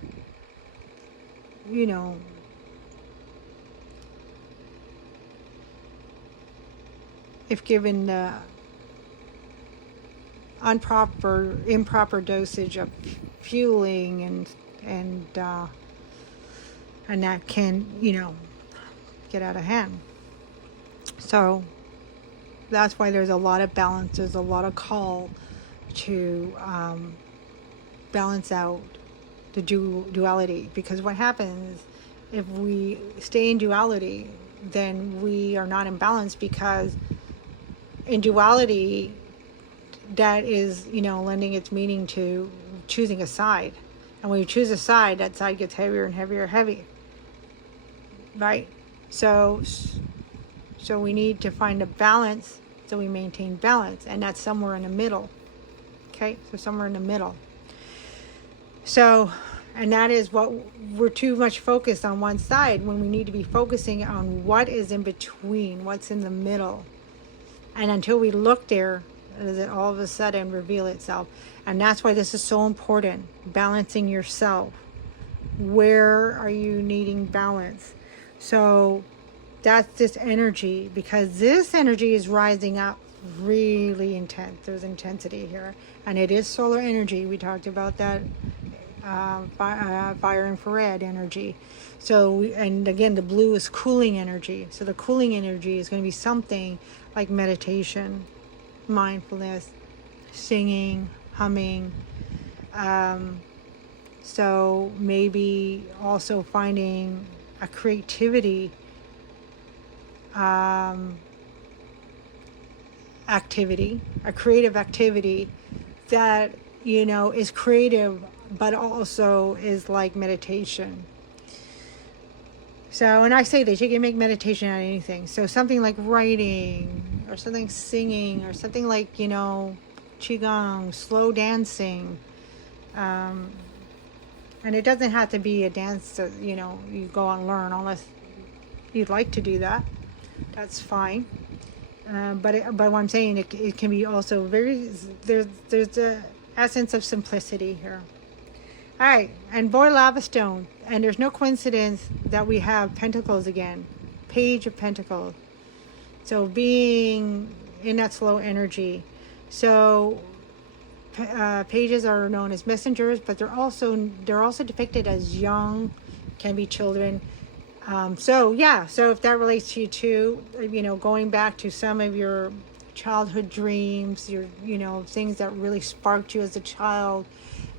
if given the improper dosage of fueling and that can, get out of hand. So that's why there's a lot of balance. There's a lot of call to balance out the duality, because what happens if we stay in duality, then we are not in balance, because in duality, that is, lending its meaning to choosing a side. And when you choose a side, that side gets heavier and heavier and heavier. Right? So we need to find a balance, so we maintain balance. And that's somewhere in the middle. Okay? So somewhere in the middle. So, and that is what we're too much focused on one side, when we need to be focusing on what is in between, what's in the middle. And until we look there, does it all of a sudden reveal itself. And that's why this is so important, balancing yourself, Where are you needing balance? So that's this energy, because this energy is rising up really intense. There's intensity here, and it is solar energy. We talked about that, fire infrared energy. So, and again, the blue is cooling energy. So the cooling energy is going to be something like meditation, mindfulness, singing, humming. So maybe also finding a creativity activity, a creative activity that, you know, is creative, but also is like meditation. So, and I say this, you can make meditation out of anything. So something like writing, or something singing, or something like, you know, qigong, slow dancing. And it doesn't have to be a dance that, you know, you go and learn, unless you'd like to do that. That's fine. But what I'm saying, it can be also very, there's the essence of simplicity here. All right, and boy, lava stone, and there's no coincidence that we have pentacles again, page of pentacles. So being in that slow energy. So pages are known as messengers, but they're also depicted as young, can be children. So if that relates to you too, you know, going back to some of your childhood dreams, your, you know, things that really sparked you as a child,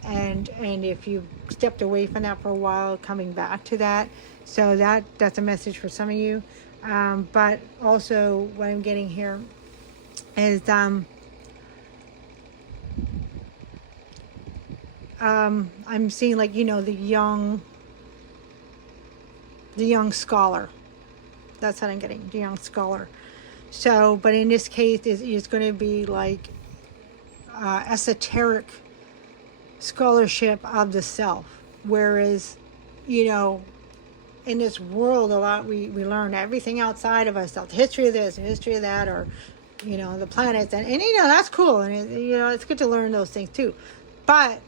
and if you stepped away from that for a while, coming back to that. So that's a message for some of you. But also what I'm getting here is I'm seeing, like, you know, the young scholar. That's what I'm getting, the young scholar. So, but in this case, it's going to be like esoteric scholarship of the self. Whereas, you know, in this world, a lot we learn everything outside of ourselves, the history of this, the history of that, or, you know, the planets, and you know, that's cool, and you know, it's good to learn those things too. But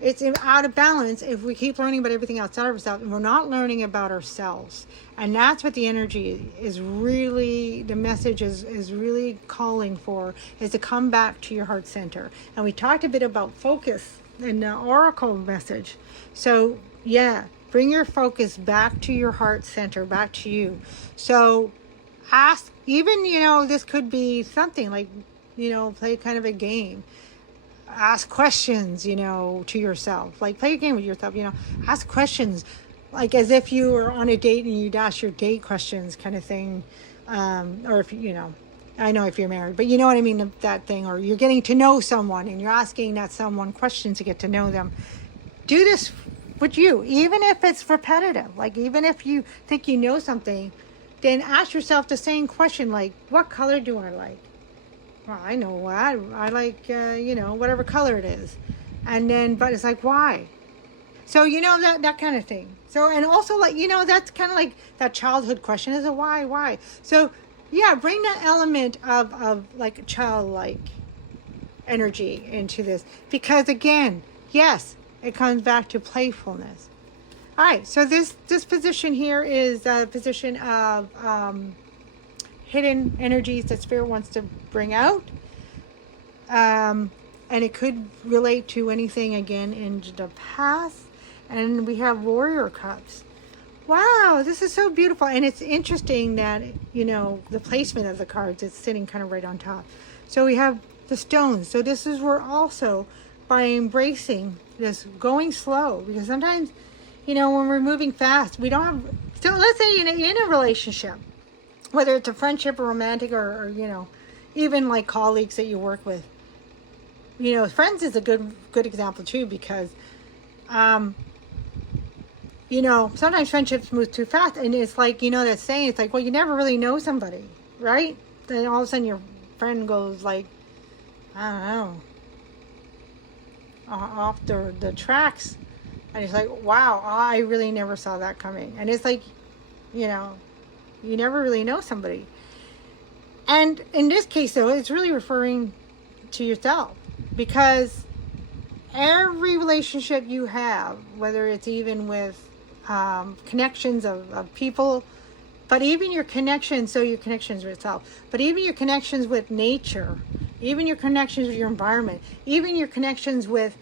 it's out of balance if we keep learning about everything outside of ourselves and we're not learning about ourselves. And that's what the energy is really, the message is really calling for, is to come back to your heart center. And we talked a bit about focus in the Oracle message. So yeah, bring your focus back to your heart center, back to you. So ask, even, you know, this could be something like, you know, play kind of a game. Ask questions, you know, to yourself. Like, play a game with yourself, you know. Ask questions, like as if you were on a date and you'd ask your date questions, kind of thing. Or if, you know, I know if you're married, but you know what I mean, that thing. Or you're getting to know someone and you're asking that someone questions to get to know them. Do this with you, even if it's repetitive. Like, even if you think you know something, then ask yourself the same question, like, what color do I like? Well, I know what I like, you know, whatever color it is. And then, but it's like, why? So, you know, that kind of thing. So, and also, like, you know, that's kind of like that childhood question, is a why? So, yeah, bring that element of like childlike energy into this. Because again, yes, it comes back to playfulness. All right, so this position here is a position of hidden energies that Spirit wants to bring out. And it could relate to anything, again, in the past. And we have Warrior Cups. Wow, this is so beautiful. And it's interesting that, you know, the placement of the cards, it's sitting kind of right on top. So we have the stones. So this is where also, by embracing this, going slow, because sometimes, you know, when we're moving fast, we don't have, so let's say in a relationship, whether it's a friendship or romantic, or you know, even like colleagues that you work with. You know, friends is a good example too, because, you know, sometimes friendships move too fast, and it's like, you know, that saying, it's like, well, you never really know somebody, right? Then all of a sudden your friend goes like, I don't know, off the tracks, and it's like, wow, I really never saw that coming. And it's like, you know, you never really know somebody. And in this case, though, it's really referring to yourself, because every relationship you have, whether it's even with connections of people, but even your connections, so your connections with yourself, but even your connections with nature, even your connections with your environment, even your connections with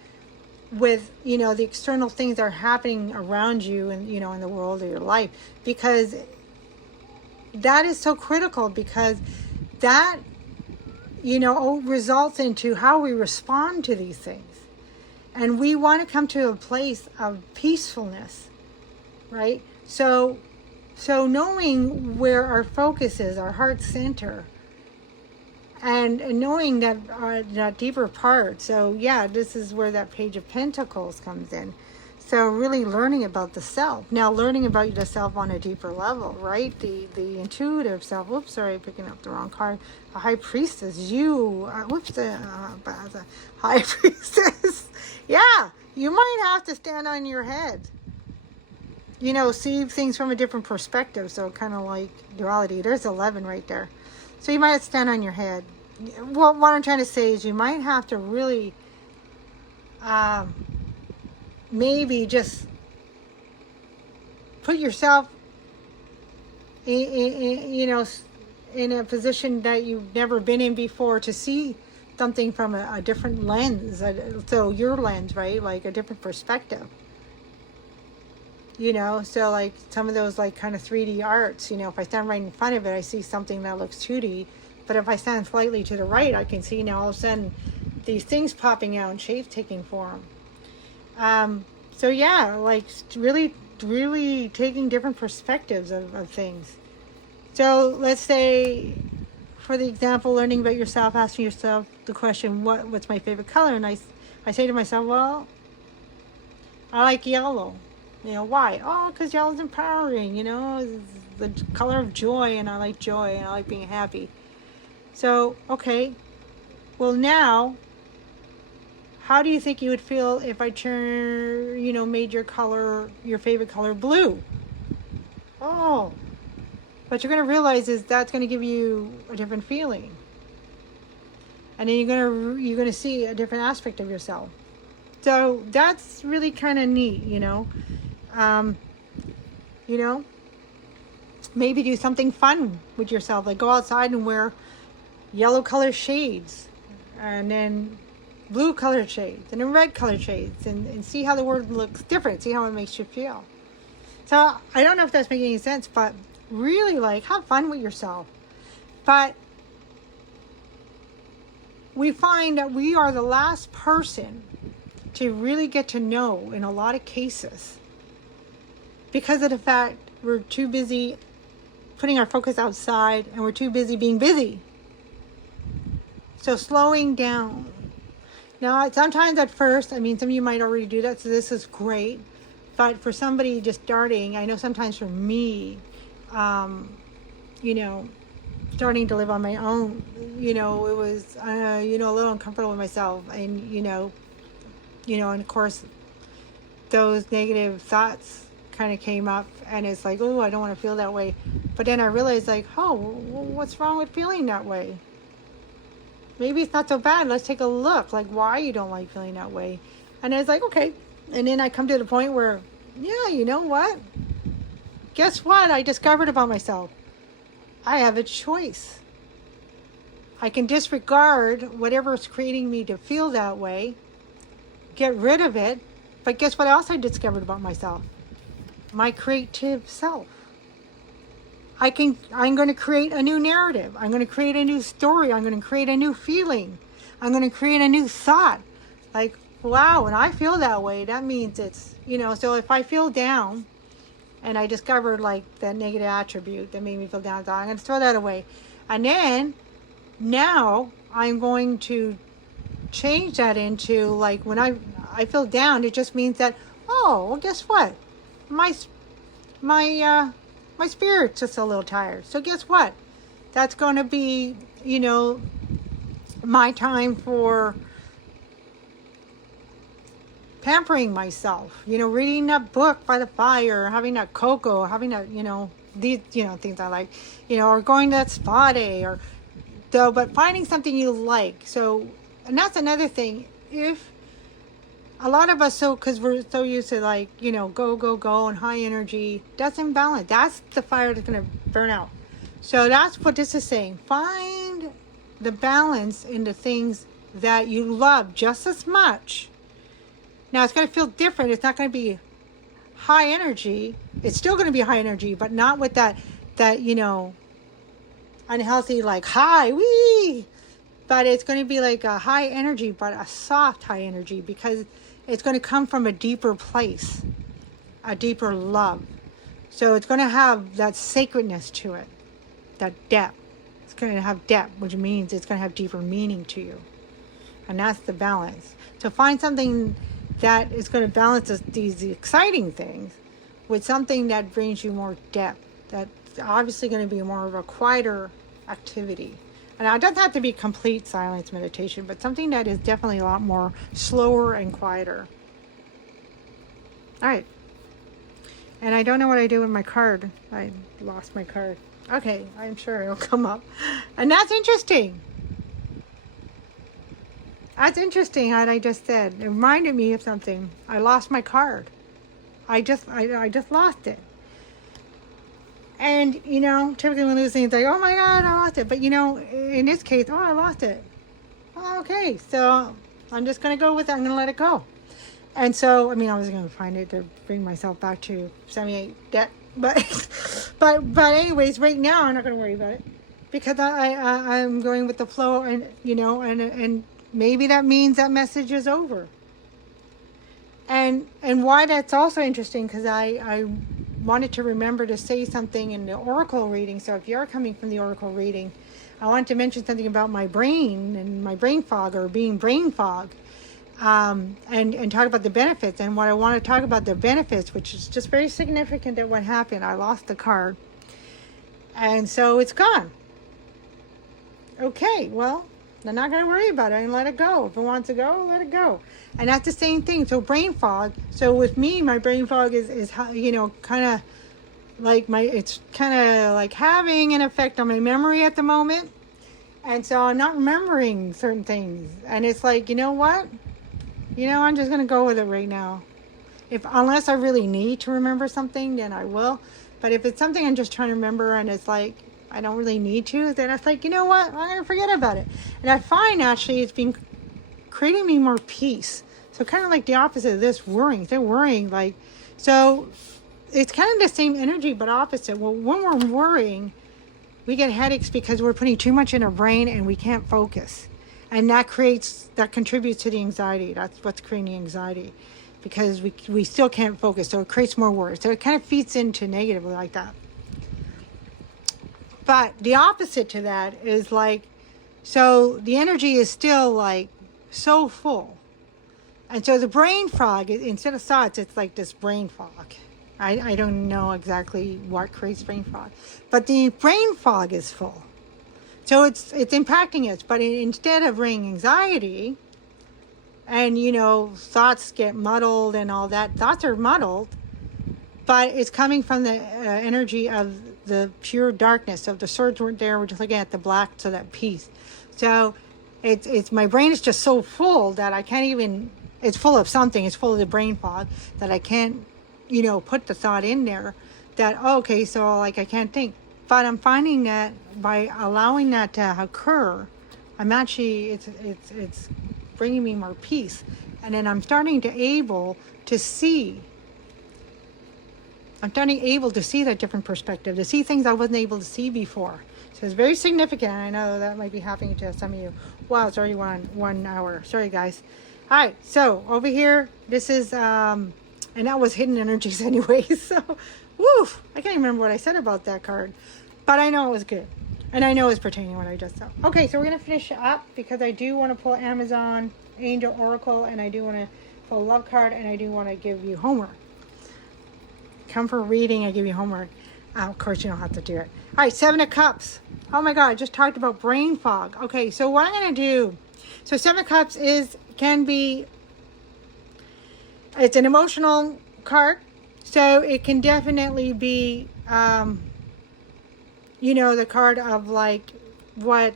the external things that are happening around you and in the world of your life, because that is so critical, because that results into how we respond to these things. And we want to come to a place of peacefulness, right? So knowing where our focus is, our heart center, and knowing that deeper part. So yeah, this is where that Page of Pentacles comes in. So really learning about the self. Now learning about the self on a deeper level, right? The intuitive self. Whoops, sorry, picking up the wrong card. A High Priestess. The High Priestess. Yeah, you might have to stand on your head. See things from a different perspective. So kind of like duality. There's 11 right there. So you might have to stand on your head. Well, what I'm trying to say is you might have to really maybe just put yourself in a position that you've never been in before, to see something from a different lens. So your lens, right? Like a different perspective. So like some of those like kind of 3D arts, if I stand right in front of it, I see something that looks 2D. But if I stand slightly to the right, I can see now all of a sudden these things popping out and shapes taking form. So yeah, like really, really taking different perspectives of things. So let's say, for the example, learning about yourself, asking yourself the question, what's my favorite color? And I say to myself, well, I like yellow. Why? Oh, because yellow is empowering, it's the color of joy, and I like joy, and I like being happy. So, okay, well now, how do you think you would feel if I made your favorite color blue? Oh, what you're going to realize is that's going to give you a different feeling. And then you're going to see a different aspect of yourself. So that's really kind of neat, maybe do something fun with yourself, like go outside and wear yellow color shades, and then blue color shades, and then red color shades, and see how the world looks different, see how it makes you feel. So I don't know if that's making any sense, but really have fun with yourself. But we find that we are the last person to really get to know in a lot of cases, because of the fact we're too busy putting our focus outside, and we're too busy being busy. So slowing down. Now, sometimes at first, some of you might already do that, so this is great. But for somebody just starting, I know sometimes for me, starting to live on my own, it was, a little uncomfortable with myself. And, and of course, those negative thoughts kind of came up, and it's like, oh, I don't want to feel that way. But then I realized, what's wrong with feeling that way? Maybe it's not so bad. Let's take a look, why you don't like feeling that way. And it's like, okay. And then I come to the point where, yeah, you know what? Guess what I discovered about myself? I have a choice. I can disregard whatever's creating me to feel that way, get rid of it. But guess what else I discovered about myself? My creative self. I'm going to create a new narrative. I'm going to create a new story. I'm going to create a new feeling. I'm going to create a new thought. Wow, when I feel that way, that means it's, so if I feel down and I discovered that negative attribute that made me feel down, I'm going to throw that away. And then now I'm going to change that into when I feel down, it just means that, oh, well, guess what? My spirit's just a little tired. So guess what? That's going to be, my time for pampering myself, reading a book by the fire, having a cocoa, having a, these, things I like, or going to that spa day but finding something you like. So, and that's another thing. If a lot of us, so because we're so used to like, you know, go, go, go and high energy, that's imbalance. That's the fire that's going to burn out. So that's what this is saying. Find the balance in the things that you love just as much. Now it's going to feel different. It's not going to be high energy. It's still going to be high energy, but not with that, you know, unhealthy, like high, wee. But it's going to be like a high energy, but a soft high energy, because it's going to come from a deeper place, a deeper love. So it's going to have that sacredness to it, that depth. It's going to have depth, which means it's going to have deeper meaning to you. And that's the balance. So find something that is going to balance these exciting things with something that brings you more depth. That's obviously going to be more of a quieter activity. And it doesn't have to be complete silence meditation, but something that is definitely a lot more slower and quieter. All right. And I don't know what I do with my card. I lost my card. Okay, I'm sure it'll come up. And that's interesting. That's interesting what I just said. It reminded me of something. I lost my card. I just lost it. And, you know, typically when we lose things, like, oh my God, I lost it. But, you know, in this case, oh, I lost it. Oh, okay, so I'm just going to go with it. I'm going to let it go. And so, I mean, I was going to find it to bring myself back to 78 debt. But anyways, right now, I'm not going to worry about it. Because I'm going with the flow, and, you know, and maybe that means that message is over. And why that's also interesting, because I wanted to remember to say something in the Oracle reading. So if you're coming from the Oracle reading, I wanted to mention something about my brain and my brain fog, or being brain fog, and talk about the benefits. And what I want to talk about the benefits, which is just very significant that what happened. I lost the card. And so it's gone. Okay, well, I'm not going to worry about it and let it go. If it wants to go, let it go. And that's the same thing. So brain fog. So with me, my brain fog is you know, kind of like it's kind of like having an effect on my memory at the moment. And so I'm not remembering certain things. And it's like, you know what? You know, I'm just going to go with it right now. Unless I really need to remember something, then I will. But if it's something I'm just trying to remember and it's like, I don't really need to, then it's like, you know what? I'm going to forget about it. And I find actually it's been creating me more peace. So kind of like the opposite of this, worrying. They're worrying, like, so it's kind of the same energy, but opposite. Well, when we're worrying, we get headaches because we're putting too much in our brain and we can't focus. And that contributes to the anxiety. That's what's creating the anxiety, because we still can't focus. So it creates more worry. So it kind of feeds into negatively like that. But the opposite to that is like, so the energy is still like so full. And so the brain fog, instead of thoughts, it's like this brain fog. I don't know exactly what creates brain fog. But the brain fog is full. So it's impacting us. But instead of bringing anxiety, and, you know, thoughts get muddled and all that. Thoughts are muddled. But it's coming from the energy of the pure darkness. So if the swords weren't there, we're just looking at the black, so that peace. So it's my brain is just so full that I can't even, it's full of something. It's full of the brain fog that I can't, you know, put the thought in there that, oh, okay, so like I can't think. But I'm finding that by allowing that to occur, I'm actually, it's bringing me more peace. And then I'm starting to able to see that different perspective, to see things I wasn't able to see before. So it's very significant. And I know that might be happening to some of you. Wow, it's already 1 hour. Sorry, guys. All right, so over here, this is, and that was hidden energies anyway. So, woo, I can't even remember what I said about that card. But I know it was good. And I know it's pertaining to what I just saw. Okay, so we're going to finish up because I do want to pull Amazon, Angel Oracle, and I do want to pull a love card, and I do want to give you homework. Come for a reading, I give you homework. Of course, you don't have to do it. All right, 7 of Cups. Oh my God, I just talked about brain fog. Okay, so what I'm going to do, so 7 of Cups can be, it's an emotional card. So it can definitely be, you know, the card of like what,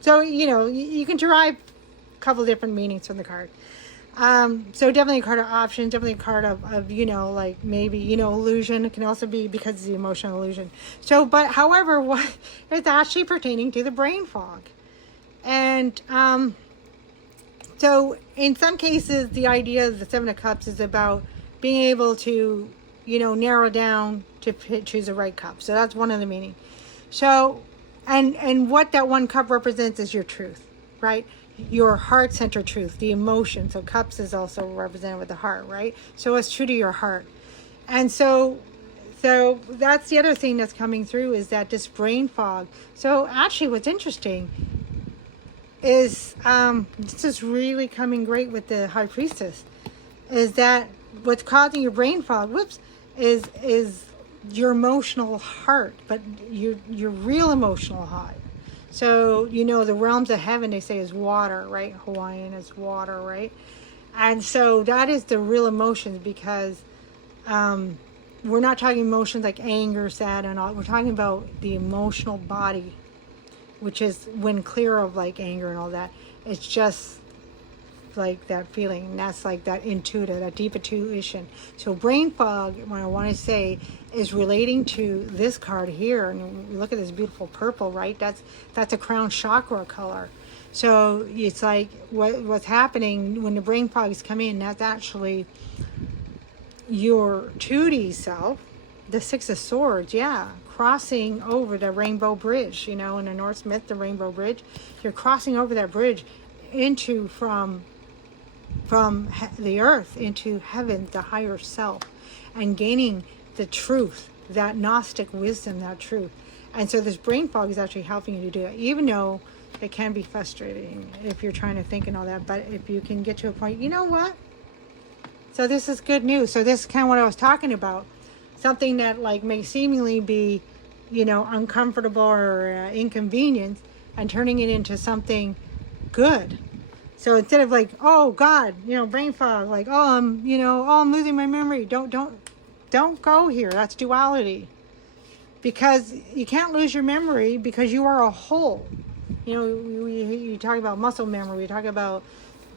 so, you know, you can derive a couple different meanings from the card. So definitely a card of option, definitely a card of like maybe, illusion. It can also be because it's the emotional illusion. So, but however, what it's actually pertaining to the brain fog. And so in some cases, the idea of the Seven of Cups is about being able to, narrow down to choose the right cup. So that's one of the meaning. So, and what that one cup represents is your truth, right? Your heart-centered truth, the emotion. So cups is also represented with the heart, right? So it's true to your heart. And so that's the other thing that's coming through, is that this brain fog. So actually what's interesting is, this is really coming great with the High Priestess, is that what's causing your brain fog, is your emotional heart, but your real emotional heart. So, the realms of heaven, they say, is water, right? Hawaiian is water, right? And so that is the real emotions, because we're not talking emotions like anger, sad, and all. We're talking about the emotional body, which is when clear of like anger and all that. It's just like that feeling, and that's like that intuitive, that deep intuition. So brain fog, what I want to say, is relating to this card here. And look at this beautiful purple, right? That's a crown chakra color. So it's like what's happening when the brain fogs come in, that's actually your 2D self, the Six of Swords, crossing over the Rainbow Bridge. In the Norse myth, the Rainbow Bridge, you're crossing over that bridge into from the earth into heaven, the higher self, and gaining the truth, that Gnostic wisdom, that truth. And so this brain fog is actually helping you to do it, even though it can be frustrating if you're trying to think and all that. But if you can get to a point, what? So this is good news. So this is kind of what I was talking about. Something that like may seemingly be, uncomfortable or inconvenient, and turning it into something good. So instead of like, oh God, brain fog, like, oh, I'm losing my memory. Don't go here. That's duality. Because you can't lose your memory, because you are a whole. You talk about muscle memory. We talk about,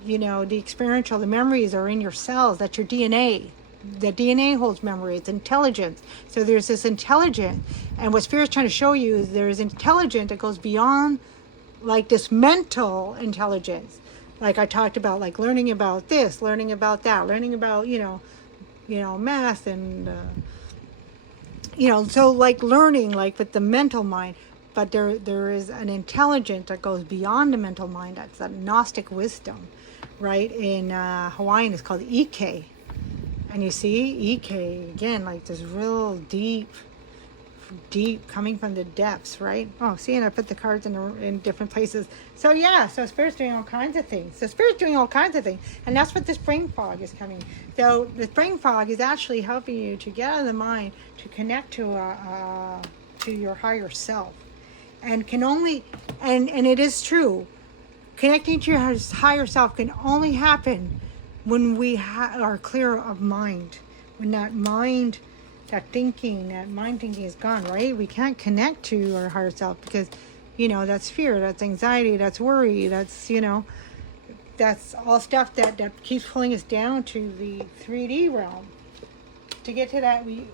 the experiential. The memories are in your cells. That's your DNA. The DNA holds memory. It's intelligence. So there's this intelligence. And what Spirit's trying to show you is there's intelligence that goes beyond like this mental intelligence. Like I talked about, like learning about this, learning about that, learning about, math and, so like learning like with the mental mind. But there is an intelligence that goes beyond the mental mind. That's that Gnostic wisdom, right? In Hawaiian, it's called Ike. And you see, Ike, again, like this real deep coming from the depths, right? Oh, see, and I put the cards in different places. So so Spirit's doing all kinds of things. And that's what this brain fog is coming. So this brain fog is actually helping you to get out of the mind, to connect to your higher self. And can only, and it is true, connecting to your higher self can only happen when we are clear of mind. When that mind thinking is gone, right? We can't connect to our higher self because, that's fear, that's anxiety, that's worry, that's, that's all stuff that keeps pulling us down to the 3D realm. To get to that, we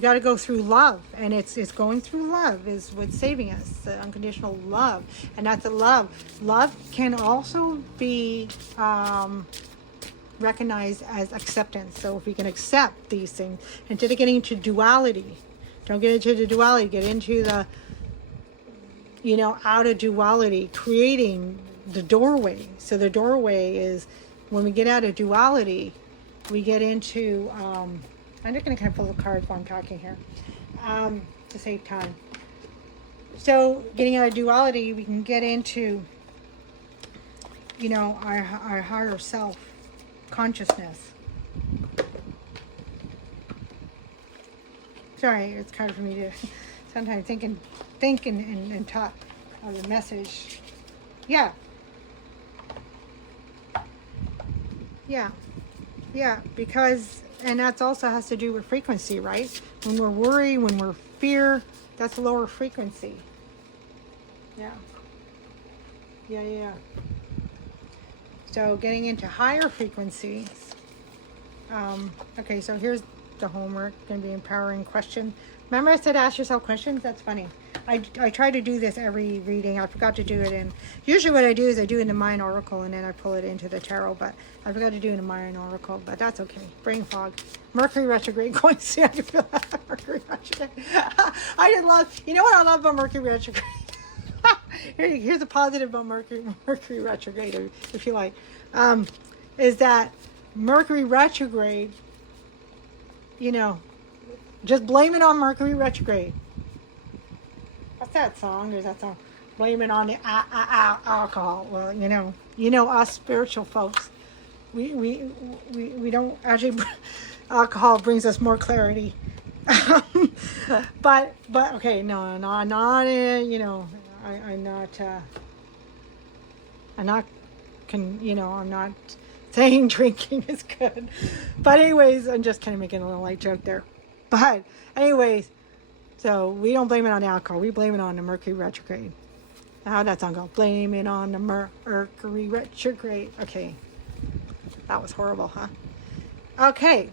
got to go through love, and it's going through love is what's saving us, the unconditional love. And that's the love. Love can also be recognized as acceptance. So if we can accept these things, instead of getting into duality, don't get into the duality, get into the, out of duality, creating the doorway. So the doorway is when we get out of duality, we get into, I'm just going to kind of pull the cards while I'm talking here, to save time. So getting out of duality, we can get into, our higher self consciousness. Sorry, it's hard for me to sometimes think and talk of the message. Yeah, because, and that's also has to do with frequency, right? When we're worried, when we're fear, that's lower frequency. Yeah. So getting into higher frequencies. Okay, so here's the homework, going to be empowering question. Remember I said ask yourself questions? That's funny. I try to do this every reading. I forgot to do it in, usually what I do is I do it in the Mayan Oracle and then I pull it into the tarot, but I forgot to do it in the Mayan Oracle, but that's okay. Brain fog. Mercury retrograde going, see, I can feel that. Mercury retrograde. I just love, you know what I love about Mercury retrograde? Here's a positive about Mercury retrograde, if you like, is that Mercury retrograde, you know, just blame it on Mercury retrograde. What's that song? There's that song. Blame it on the alcohol. Well, you know us spiritual folks. We don't actually. Alcohol brings us more clarity. but okay, no, not you know. I'm not saying drinking is good. But anyways, I'm just kind of making a little light joke there. But anyways, so we don't blame it on the alcohol. We blame it on the Mercury retrograde. How'd that song go? Blame it on the Mercury retrograde. Okay. That was horrible, huh? Okay.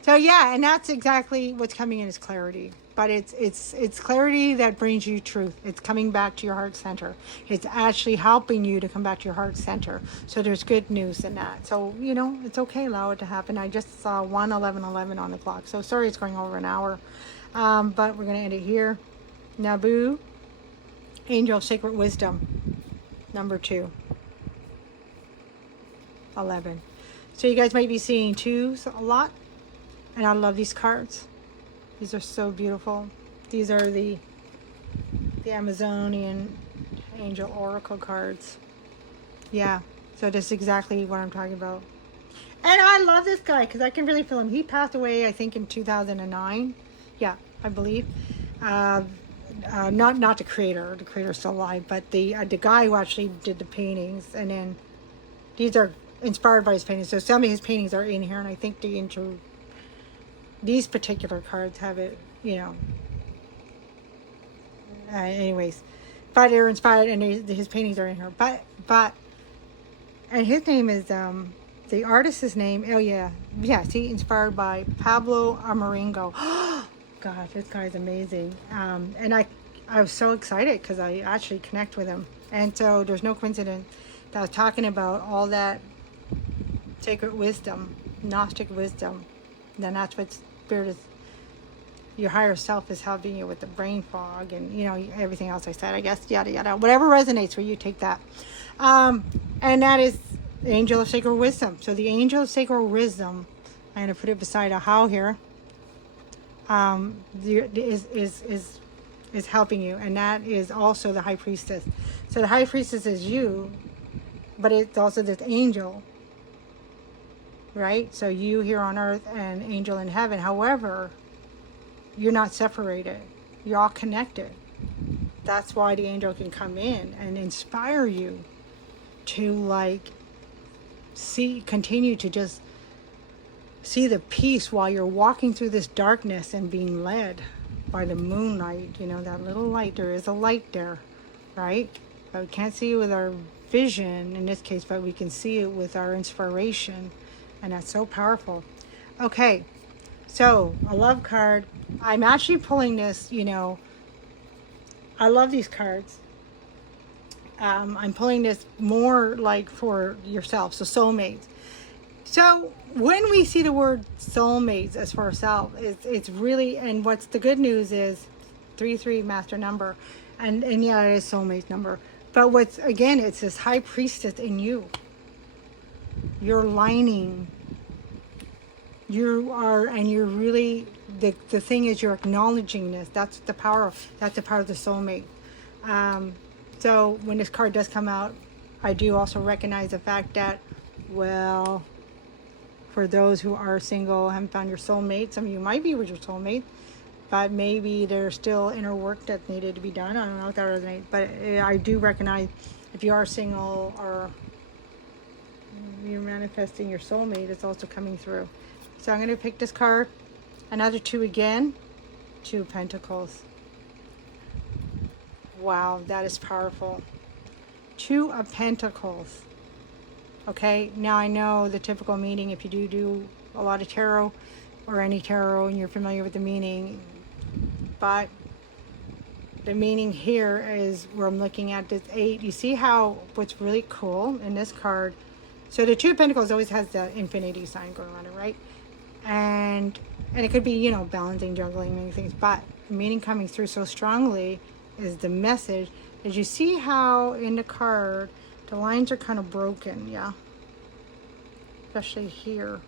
So yeah, and that's exactly what's coming in is clarity. But it's clarity that brings you truth. It's coming back to your heart center. It's actually helping you to come back to your heart center. So there's good news in that. So, it's okay, allow it to happen. I just saw 1:11:11 on the clock. So sorry it's going over an hour. But we're going to end it here. Nabu, Angel of Sacred Wisdom, number 2. 11. So you guys might be seeing 2s a lot. And I love these cards. These are so beautiful. These are the Amazonian Angel Oracle cards. Yeah, so this is exactly what I'm talking about. And I love this guy because I can really feel him. He passed away, I think, in 2009. Yeah, I believe. Not the creator. The creator's still alive, but the guy who actually did the paintings. And then these are inspired by his paintings. So some of his paintings are in here, and I think these particular cards have it, anyways, but they're inspired, and his paintings are in here. But, and his name is the artist's name. Oh yeah, see, inspired by Pablo Amaringo. God, this guy's amazing. And I was so excited because I actually connect with him, and so there's no coincidence that I was talking about all that sacred wisdom, Gnostic wisdom. Then that's what Spirit is, your higher self is helping you with the brain fog and everything else I said, I guess, yada yada, whatever resonates for you, take that. And that is the Angel of Sacred Wisdom. So the Angel of Sacred Wisdom, I'm going to put it beside Ahau here, is helping you, and that is also the High Priestess. So the High Priestess is you, but it's also this angel, right? So you here on earth and angel in heaven. However, you're not separated. You're all connected. That's why the angel can come in and inspire you to continue to just see the peace while you're walking through this darkness and being led by the moonlight. That little light. There is a light there, right? But we can't see it with our vision in this case, but we can see it with our inspiration. And that's so powerful. Okay, so a love card. I'm actually pulling this, I love these cards. I'm pulling this more like for yourself, so soulmates. So when we see the word soulmates as for ourselves, it's really, and what's the good news is 3/3 master number. And yeah, it is soulmate number. But it's this High Priestess in you. You're lining. You're really, the thing is you're acknowledging this. That's the power of the soulmate. So when this card does come out, I do also recognize the fact that, well, for those who are single, haven't found your soulmate, some of you might be with your soulmate, but maybe there's still inner work that needed to be done. I don't know if that resonates, but I do recognize if you are single or you're manifesting your soulmate, it's also coming through. So I'm going to pick this card, another 2 again, 2 of Pentacles. Wow, that is powerful. 2 of Pentacles. Okay, now I know the typical meaning if you do a lot of tarot or any tarot and you're familiar with the meaning, but the meaning here is where I'm looking at this 8. You see how what's really cool in this card, so the 2 of Pentacles always has the infinity sign going on it, right? And it could be, you know, balancing, juggling, many things, but the meaning coming through so strongly is the message. As you see how in the card the lines are kind of broken, yeah, especially here,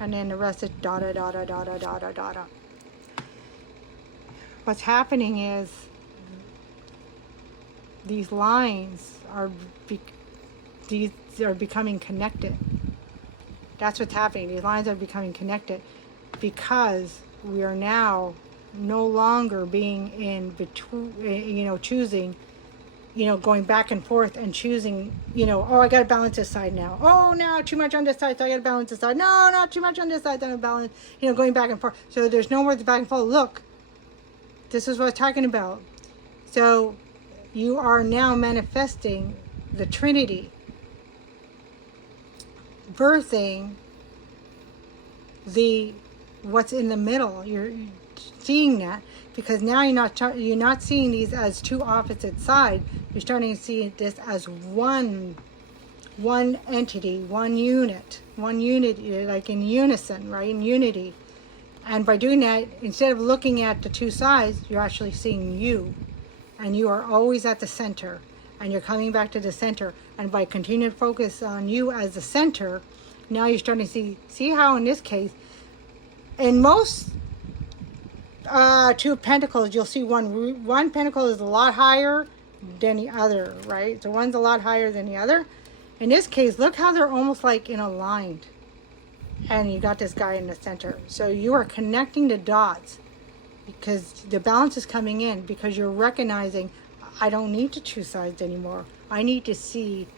and then the rest is dada dada dada dada dada. What's happening is these lines are becoming connected. That's what's happening. These lines are becoming connected because we are now no longer being in between, you know, choosing, you know, going back and forth and choosing, you know, oh, I got to balance this side now. Oh, no, too much on this side, so I got to balance this side. No, not too much on this side, then I balance, you know, going back and forth. So there's no more back and forth. Look, this is what I was talking about. So you are now manifesting the Trinity, birthing the what's in the middle. You're seeing that because now you're not seeing these as 2 opposite sides. You're starting to see this as one entity, one unit, like in unison, right? In unity. And by doing that, instead of looking at the 2 sides, you're actually seeing you. And you are always at the center. And you're coming back to the center. And by continuing to focus on you as the center, now you're starting to see how in this case, in most 2 of Pentacles, you'll see one pentacle is a lot higher than the other, right? So one's a lot higher than the other. In this case, look how they're almost like aligned. And you got this guy in the center. So you are connecting the dots because the balance is coming in, because you're recognizing, I don't need to choose sides anymore. I need to see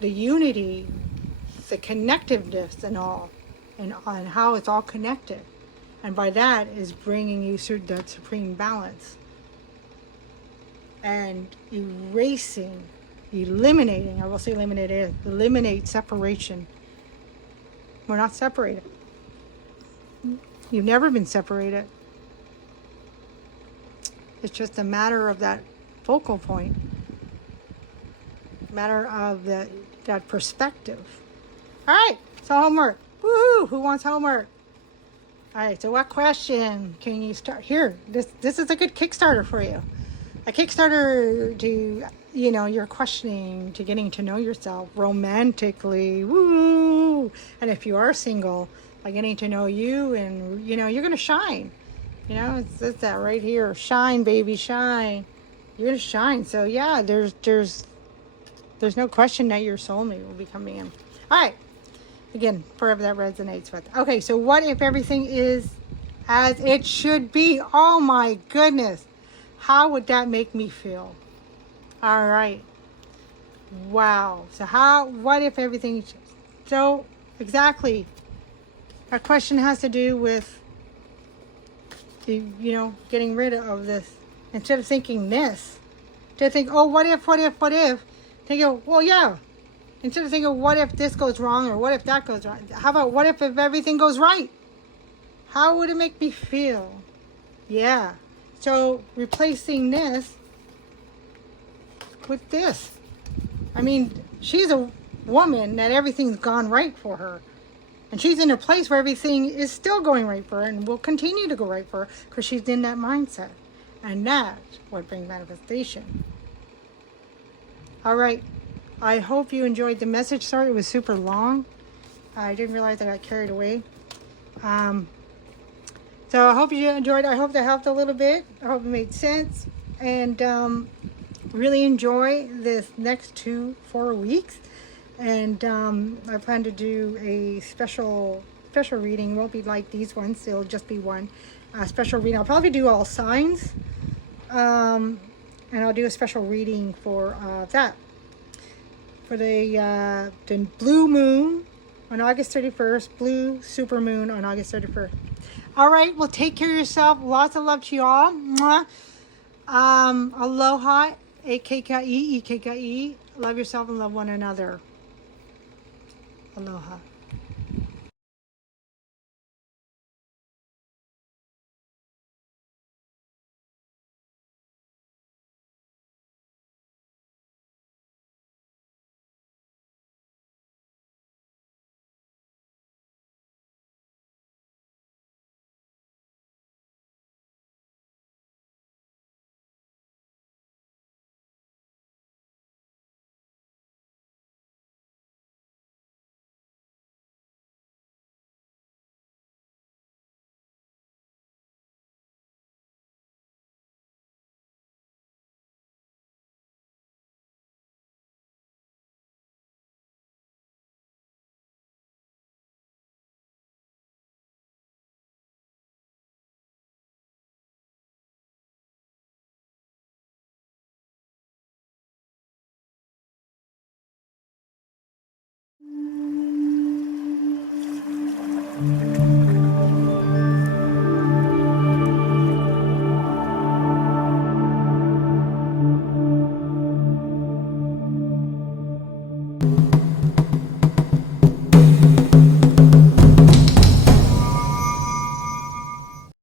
the unity, the connectiveness and all, and how it's all connected. And by that is bringing you through that supreme balance and eliminating, I will say eliminate separation. We're not separated. You've never been separated. It's just a matter of that focal point, matter of that perspective. All right, so homework. Woohoo! Who wants homework? All right, so what question can you start? Here, this is a good Kickstarter for you. A Kickstarter to, you know, you're questioning, to getting to know yourself romantically. Woo! And if you are single, by getting to know you, and, you know, you're going to shine. You know, it's that right here. Shine, baby, shine. You're going to shine. So, yeah, there's no question that your soulmate will be coming in. All right. Again, forever that resonates with. Okay, so what if everything is as it should be? Oh, my goodness. How would that make me feel? All right. Wow. So what if everything, so exactly. Our question has to do with, you know, getting rid of this. Instead of thinking this, to think, oh, what if? Think, oh, well, yeah. Instead of thinking, what if this goes wrong or what if that goes wrong? How about what if everything goes right? How would it make me feel? Yeah. So replacing this with this. I mean, she's a woman that everything's gone right for her. And she's in a place where everything is still going right for her and will continue to go right for her because she's in that mindset. And that's what brings manifestation. All right. I hope you enjoyed the message. Sorry it was super long. I didn't realize I got carried away. So I hope you enjoyed. I hope that helped a little bit. I hope it made sense. And really enjoy this next 4 weeks. And I plan to do a special reading. It won't be like these ones. It'll just be one special reading. I'll probably do all signs. And I'll do a special reading for that. For the blue moon on August 31st. Blue super moon on August 31st. All right. Well, take care of yourself. Lots of love to you all. Mwah. Aloha. A-K-K-E. E-K-K-E. Love yourself and love one another. Aloha.